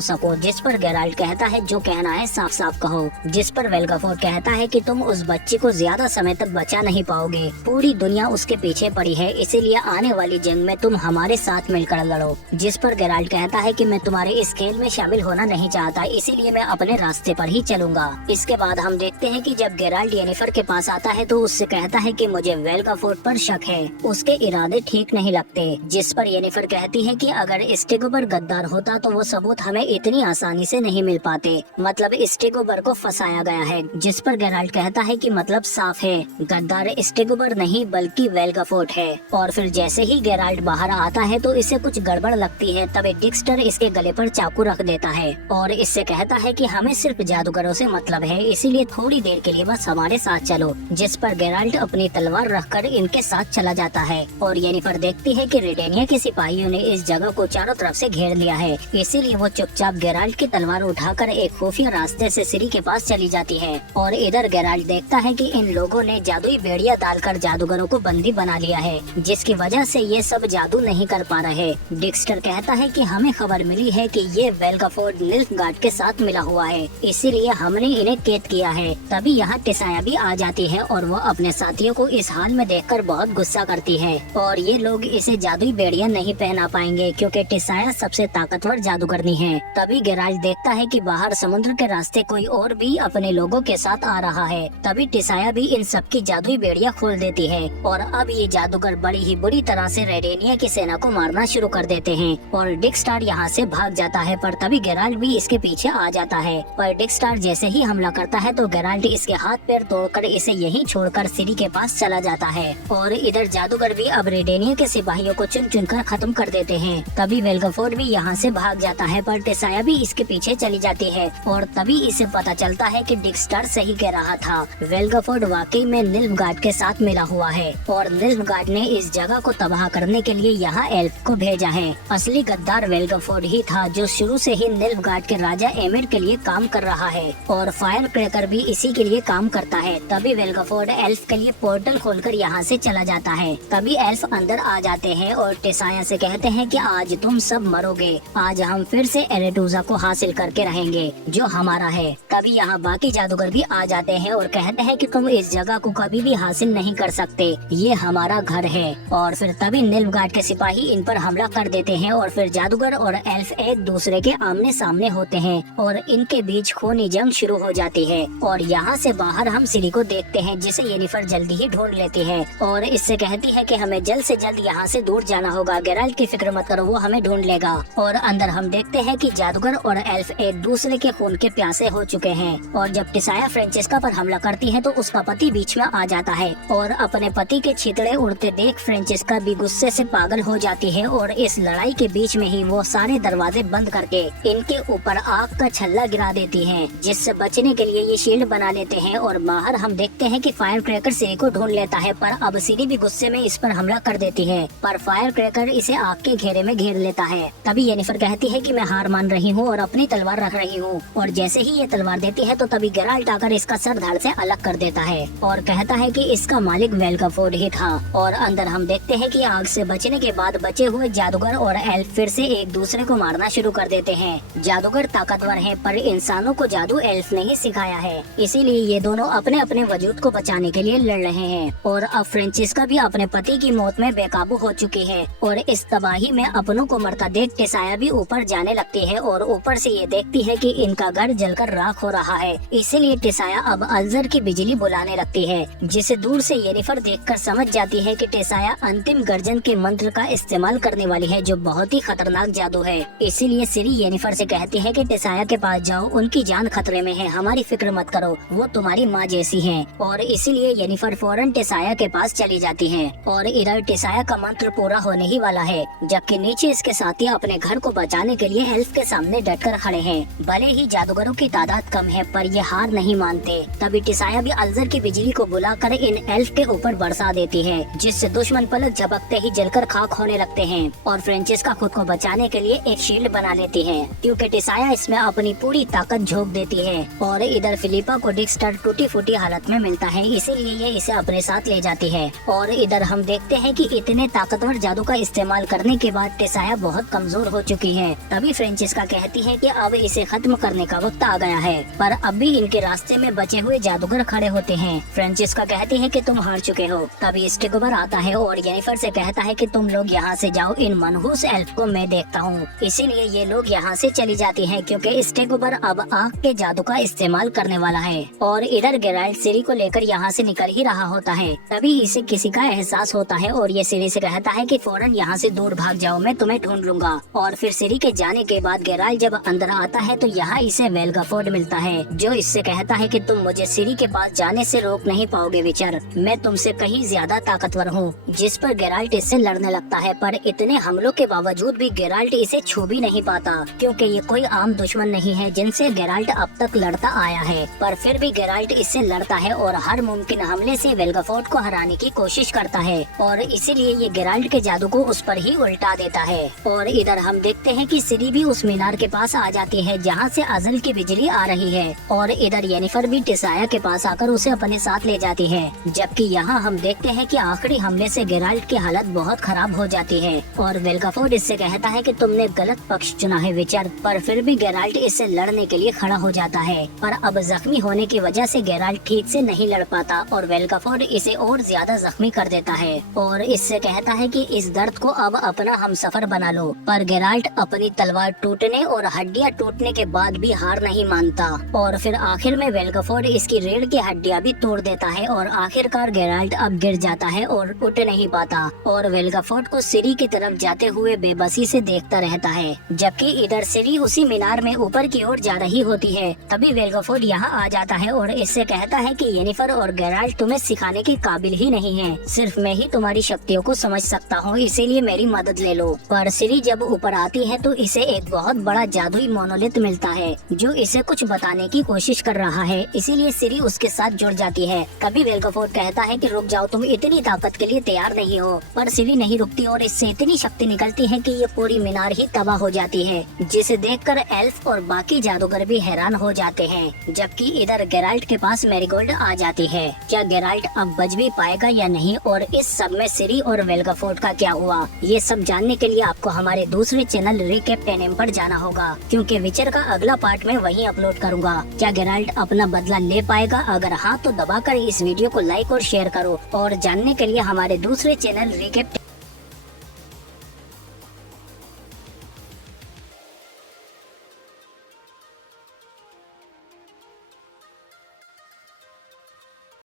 सकूं। जिस पर गेराल्ट कहता है जो कहना है साफ साफ कहो, जिस पर वेल्गाफोर्ड कहता है कि तुम उस बच्ची को ज्यादा समय तक बचा नहीं पाओगे, पूरी दुनिया उसके पीछे पड़ी है, इसीलिए आने वाली जंग में तुम हमारे साथ मिलकर लड़ो। जिस पर गेराल्ट कहता है कि मैं तुम्हारे इस खेल में शामिल होना नहीं चाहता, इसीलिए मैं अपने रास्ते पर ही चलूंगा। इसके बाद हम देखते हैं कि जब गेराल्ट येनिफर के पास आता है तो उससे कहता है कि मुझे वेल्गाफोर्ड पर शक है, उसके इरादे ठीक नहीं लगते। जिस पर येनिफर कहती है कि अगर स्टेगोबर गद्दार होता तो वो सबूत हमें इतनी आसानी से नहीं मिल पाते, मतलब स्टेगोबर को फंसाया गया है। जिस पर गेराल्ट कहता है कि मतलब साफ है, गद्दार स्टेगोबर नहीं बल्कि वेल्गाफोर्ड है। और फिर जैसे ही गेराल्ट बाहर आता है तो इसे कुछ गड़बड़ लगती है, तभी डिक्स्टर इसके गले पर चाकू रख देता है और इससे कहता है कि हमें सिर्फ जादूगरों से मतलब है, इसीलिए थोड़ी देर के लिए बस हमारे साथ चलो। जिस पर गेराल्ट अपनी तलवार रखकर इनके साथ चला जाता है और येनिफर देखती है कि रेडेनिया के सिपाहियों ने इस जगह को चारों तरफ से घेर लिया है, इसीलिए वो चुपचाप गेराल्ट की तलवार उठाकर एक खुफिया रास्ते से सिरी के पास चली जाती है। और इधर गेराल्ट देखता है कि इन लोगों ने जादुई बेड़िया डालकर जादूगरों को बंदी बना लिया है, जिसकी वजह से ये सब जादू नहीं कर पा रहे। डिक्स्टर कहता है कि हमें खबर मिली है कि ये वेल्गाफोर्ड निल्फगार्ड के साथ मिला हुआ है, इसीलिए हमने इन्हें कैद किया है। तभी यहाँ टिसाया भी आ जाती है और वो अपने साथियों को इस हाल में देखकर बहुत गुस्सा करती है और ये लोग इसे जादुई बेड़िया नहीं पहना पाएंगे, क्योंकि टिसाया सबसे ताकतवर जादूगरनी है। तभी गेराल्ट देखता है कि बाहर समुद्र के रास्ते कोई और भी अपने लोगों के साथ आ रहा है। तभी टिसाया भी इन सब की जादुई बेड़िया खोल देती है और अब ये जादूगर बड़ी ही बुरी तरह से रेडेनिया की सेना को मारना शुरू कर देते हैं और डिक्स्टार यहाँ से भाग जाता है, पर तभी गेराल्ट भी इसके पीछे आ जाता है। पर डिक्स्टार जैसे ही हमला करता है तो गेराल्ट इसके हाथ पैर तोड़कर इसे यहीं छोड़कर सिरी के पास चला जाता है। और इधर जादूगर भी अब रेडेनिया के सिपाहियों को चुन चुन कर खत्म कर देते हैं। तभी वेल्गाफोर्ड भी यहाँ से भाग जाता है, पर टिसाया भी इसके पीछे चली जाती है और तभी इसे पता चलता है कि डिक्स्टार सही कह रहा था था। वेल्गाफोर्ड वाकई में निल्फगार्ड के साथ मिला हुआ है और निल्फगार्ड ने इस जगह को तबाह करने के लिए यहाँ एल्फ को भेजा है। असली गद्दार वेल्गाफोर्ड ही था जो शुरू से ही निल्फगार्ड के राजा एमिर के लिए काम कर रहा है और फायर क्रैकर भी इसी के लिए काम करता है। तभी वेल्गाफोर्ड एल्फ के लिए पोर्टल खोलकर यहाँ से चला जाता है। तभी एल्फ अंदर आ जाते हैं और टेसाया से कहते हैं कि आज तुम सब मरोगे, आज हम फिर से एरेटूजा को हासिल करके रहेंगे जो हमारा है। तभी यहाँ बाकी जादूगर भी आ जाते हैं और कहते हैं कि तुम इस जगह को कभी भी हासिल नहीं कर सकते, ये हमारा घर है। और फिर तभी निल्फगार्ड के सिपाही इन पर हमला कर देते हैं और फिर जादूगर और एल्फ एक दूसरे के आमने सामने होते हैं और इनके बीच खूनी जंग शुरू हो जाती है। और यहाँ से बाहर हम सिरी को देखते हैं जिसे येनिफर जल्दी ही ढूंढ लेती है और इससे कहती है कि हमें जल्द से जल्द यहाँ से दूर जाना होगा। गेराल्ट की फिक्र मत करो, वो हमें ढूंढ लेगा। और अंदर हम देखते हैं कि जादूगर और एल्फ एक दूसरे के खून के प्यासे हो चुके हैं। और जब टेसाया फ्रेंचेस्का पर हमला करती है तो उसका पति बीच में आ जाता है और अपने पति के छितड़े उड़ते देख फ्रेंचेस्का भी गुस्से से पागल हो जाती है और इस लड़ाई के बीच में ही वो सारे दरवाजे बंद करके इनके ऊपर आग का छल्ला गिरा देती है, जिससे बचने के लिए ये शील्ड बना लेते हैं। और बाहर हम देखते हैं कि फायर क्रैकर सिरी को ढूंढ लेता है पर अब सिरी भी गुस्से में इस पर हमला कर देती है पर फायर क्रैकर इसे आग के घेरे में घेर लेता है। तभी येनिफर कहती है कि मैं हार मान रही हूँ और अपनी तलवार रख रही हूँ और जैसे ही ये तलवार देती है तो तभी गेराल्ट आकर इसका सर धड़ से अलग कर देता है और कहता है कि इसका मालिक वेल्गाफोर्ड ही था। और अंदर हम देखते हैं कि आग से बचने के बाद बचे हुए जादूगर और एल्फ फिर से एक दूसरे को मारना शुरू कर देते हैं। जादूगर ताकतवर हैं पर इंसानों को जादू एल्फ ने ही सिखाया है, इसीलिए ये दोनों अपने अपने वजूद को बचाने के लिए लड़ रहे हैं। और अब फ्रेंचेस्का भी अपने पति की मौत में बेकाबू हो चुकी है और इस तबाही में अपनों को मरता देख टेसाया भी ऊपर जाने लगती है और ऊपर से ये देखती है कि इनका घर जलकर राख हो रहा है। इसीलिए टेसाया अब अल्जर की बिजली बुलाने लगती है, जिसे दूर से येनिफर देखकर समझ जाती है कि टेसाया अंतिम गर्जन के मंत्र का इस्तेमाल करने वाली है जो बहुत ही खतरनाक जादू है। इसीलिए सिरी येनिफर से कहती है कि टेसाया के पास जाओ, उनकी जान खतरे में है, हमारी फिक्र मत करो, वो तुम्हारी माँ जैसी हैं। और इसीलिए येनिफर फौरन टेसाया के पास चली जाती है और इधर टेसाया का मंत्र पूरा होने ही वाला है, जबकि नीचे इसके साथी अपने घर को बचाने के लिए एल्फ के सामने डटकर खड़े हैं। भले ही जादूगरों की तादाद कम है पर ये हार नहीं मानते। तभी टेसाया भी अल्जर की बिजली को बुलाकर इन एल्फ के ऊपर बरसा देती है, जिससे दुश्मन पलक झपकते ही जलकर खाक होने लगते हैं। और फ्रेंचेस्का खुद को बचाने के लिए एक शील्ड बना लेती है क्योंकि टेसाया इसमें अपनी पूरी ताकत झोंक देती है। और इधर फिलिपा को डिक्स्टर टूटी फूटी हालत में मिलता है, इसीलिए ये इसे अपने साथ ले जाती है। और इधर हम देखते हैं कि इतने ताकतवर जादू का इस्तेमाल करने के बाद टेसाया बहुत कमजोर हो चुकी है। तभी फ्रेंचेस्का कहती है कि अब इसे खत्म करने का वक्त आ गया है, पर अब भी इनके रास्ते में बचे हुए जादूगर खड़े होते हैं। फ्रेंचेस्का कहती है कि तुम हार चुके हो। तभी स्टेगोबर आता है और येनिफर से कहता है कि तुम लोग यहाँ से जाओ, इन मनहूस एल्फ को मैं देखता हूँ। इसीलिए ये लोग यहाँ से चली जाती हैं क्योंकि स्टेगोबर अब आग के जादू का इस्तेमाल करने वाला है। और इधर गेराल्ट सिरी को लेकर यहाँ से निकल ही रहा होता है, तभी इसे किसी का एहसास होता है और ये सिरी से कहता है कि फौरन यहाँ से दूर भाग जाओ, मैं तुम्हें ढूंढ लूंगा। और फिर सिरी के जाने के बाद गेराल्ट जब अंदर आता है तो यहाँ इसे वेल्गाफोर्ड मिलता है, जो इससे कहता है कि तुम मुझे सिरी के पास जाने से रोक नहीं पाओगे विचर, मैं तुमसे कहीं ज्यादा ताकतवर हूँ। जिस पर गेराल्ट इससे लड़ने लगता है पर इतने हमलों के बावजूद भी गेराल्ट इसे छू भी नहीं पाता क्योंकि ये कोई आम दुश्मन नहीं है जिनसे गेराल्ट अब तक लड़ता आया है। पर फिर भी गेराल्ट इससे लड़ता है और हर मुमकिन हमले से वेल्गाफोर्ड को हराने की कोशिश करता है और इसीलिए ये गेराल्ट के जादू को उस पर ही उल्टा देता है। और इधर हम देखते हैं कि सिरी भी उस मीनार के पास आ जाती है जहाँ से अजल की बिजली आ रही है और इधर येनिफर भी टेसाया के पास आकर उसे अपने साथ ले जाती है। जबकि यहाँ हम देखते हैं कि आखिरी हमले से गेराल्ट की हालत बहुत खराब हो जाती है और वेल्गाफोर्ड इससे कहता है कि तुमने गलत पक्ष चुना है विचर, पर फिर भी गेराल्ट इससे लड़ने के लिए खड़ा हो जाता है। पर अब जख्मी होने की वजह से गेराल्ट ठीक से नहीं लड़ पाता और वेल्गाफोर्ड इसे और ज्यादा जख्मी कर देता है और इससे कहता है कि इस दर्द को अब अपना हमसफर बना लो। पर गेराल्ट अपनी तलवार टूटने और हड्डियां टूटने के बाद भी हार नहीं मानता और फिर आखिर में वेल्गाफोर्ड इसकी रीढ़ की हड्डियां भी तोड़ देता है और आखिरकार गेराल्ट अब गिर जाता है और उठ नहीं पाता और वेल्गाफोर्ड को सिरी की तरफ जाते हुए बेबसी से देखता रहता है। जबकि इधर सिरी उसी मीनार में ऊपर की ओर जा रही होती है। तभी वेल्गाफोर्ड यहाँ आ जाता है और इससे कहता है कि येनिफर और गेराल्ट तुम्हें सिखाने के काबिल ही नहीं है, सिर्फ मैं ही तुम्हारी शक्तियों को समझ सकता हूँ, इसीलिए मेरी मदद ले लो। पर सिरी जब ऊपर आती है तो इसे एक बहुत बड़ा जादुई मोनोलिथ मिलता है जो इसे कुछ बताने की कोशिश कर रहा है। इसीलिए सिरी सिरी उसके साथ जुड़ जाती है। कभी वेल्गाफोर्ड कहता है कि रुक जाओ, तुम इतनी ताकत के लिए तैयार नहीं हो, पर सिरी नहीं रुकती और इससे इतनी शक्ति निकलती है कि ये पूरी मीनार ही तबाह हो जाती है, जिसे देखकर एल्फ और बाकी जादूगर भी हैरान हो जाते हैं। जबकि इधर गेराल्ट के पास मैरीगोल्ड आ जाती है। क्या गेराल्ट अब बच भी पाएगा या नहीं, और इस सब में सिरी और वेल्गाफोर्ड का क्या हुआ, ये सब जानने के लिए आपको हमारे दूसरे चैनल रिकैप 10M पर जाना होगा, क्योंकि विचर का अगला पार्ट मैं वहीं अपलोड करूंगा। क्या गेराल्ट अपना बदला ले पाएगा? अगर हाँ तो दबाकर इस वीडियो को लाइक और शेयर करो, और जानने के लिए हमारे दूसरे चैनल रिकैप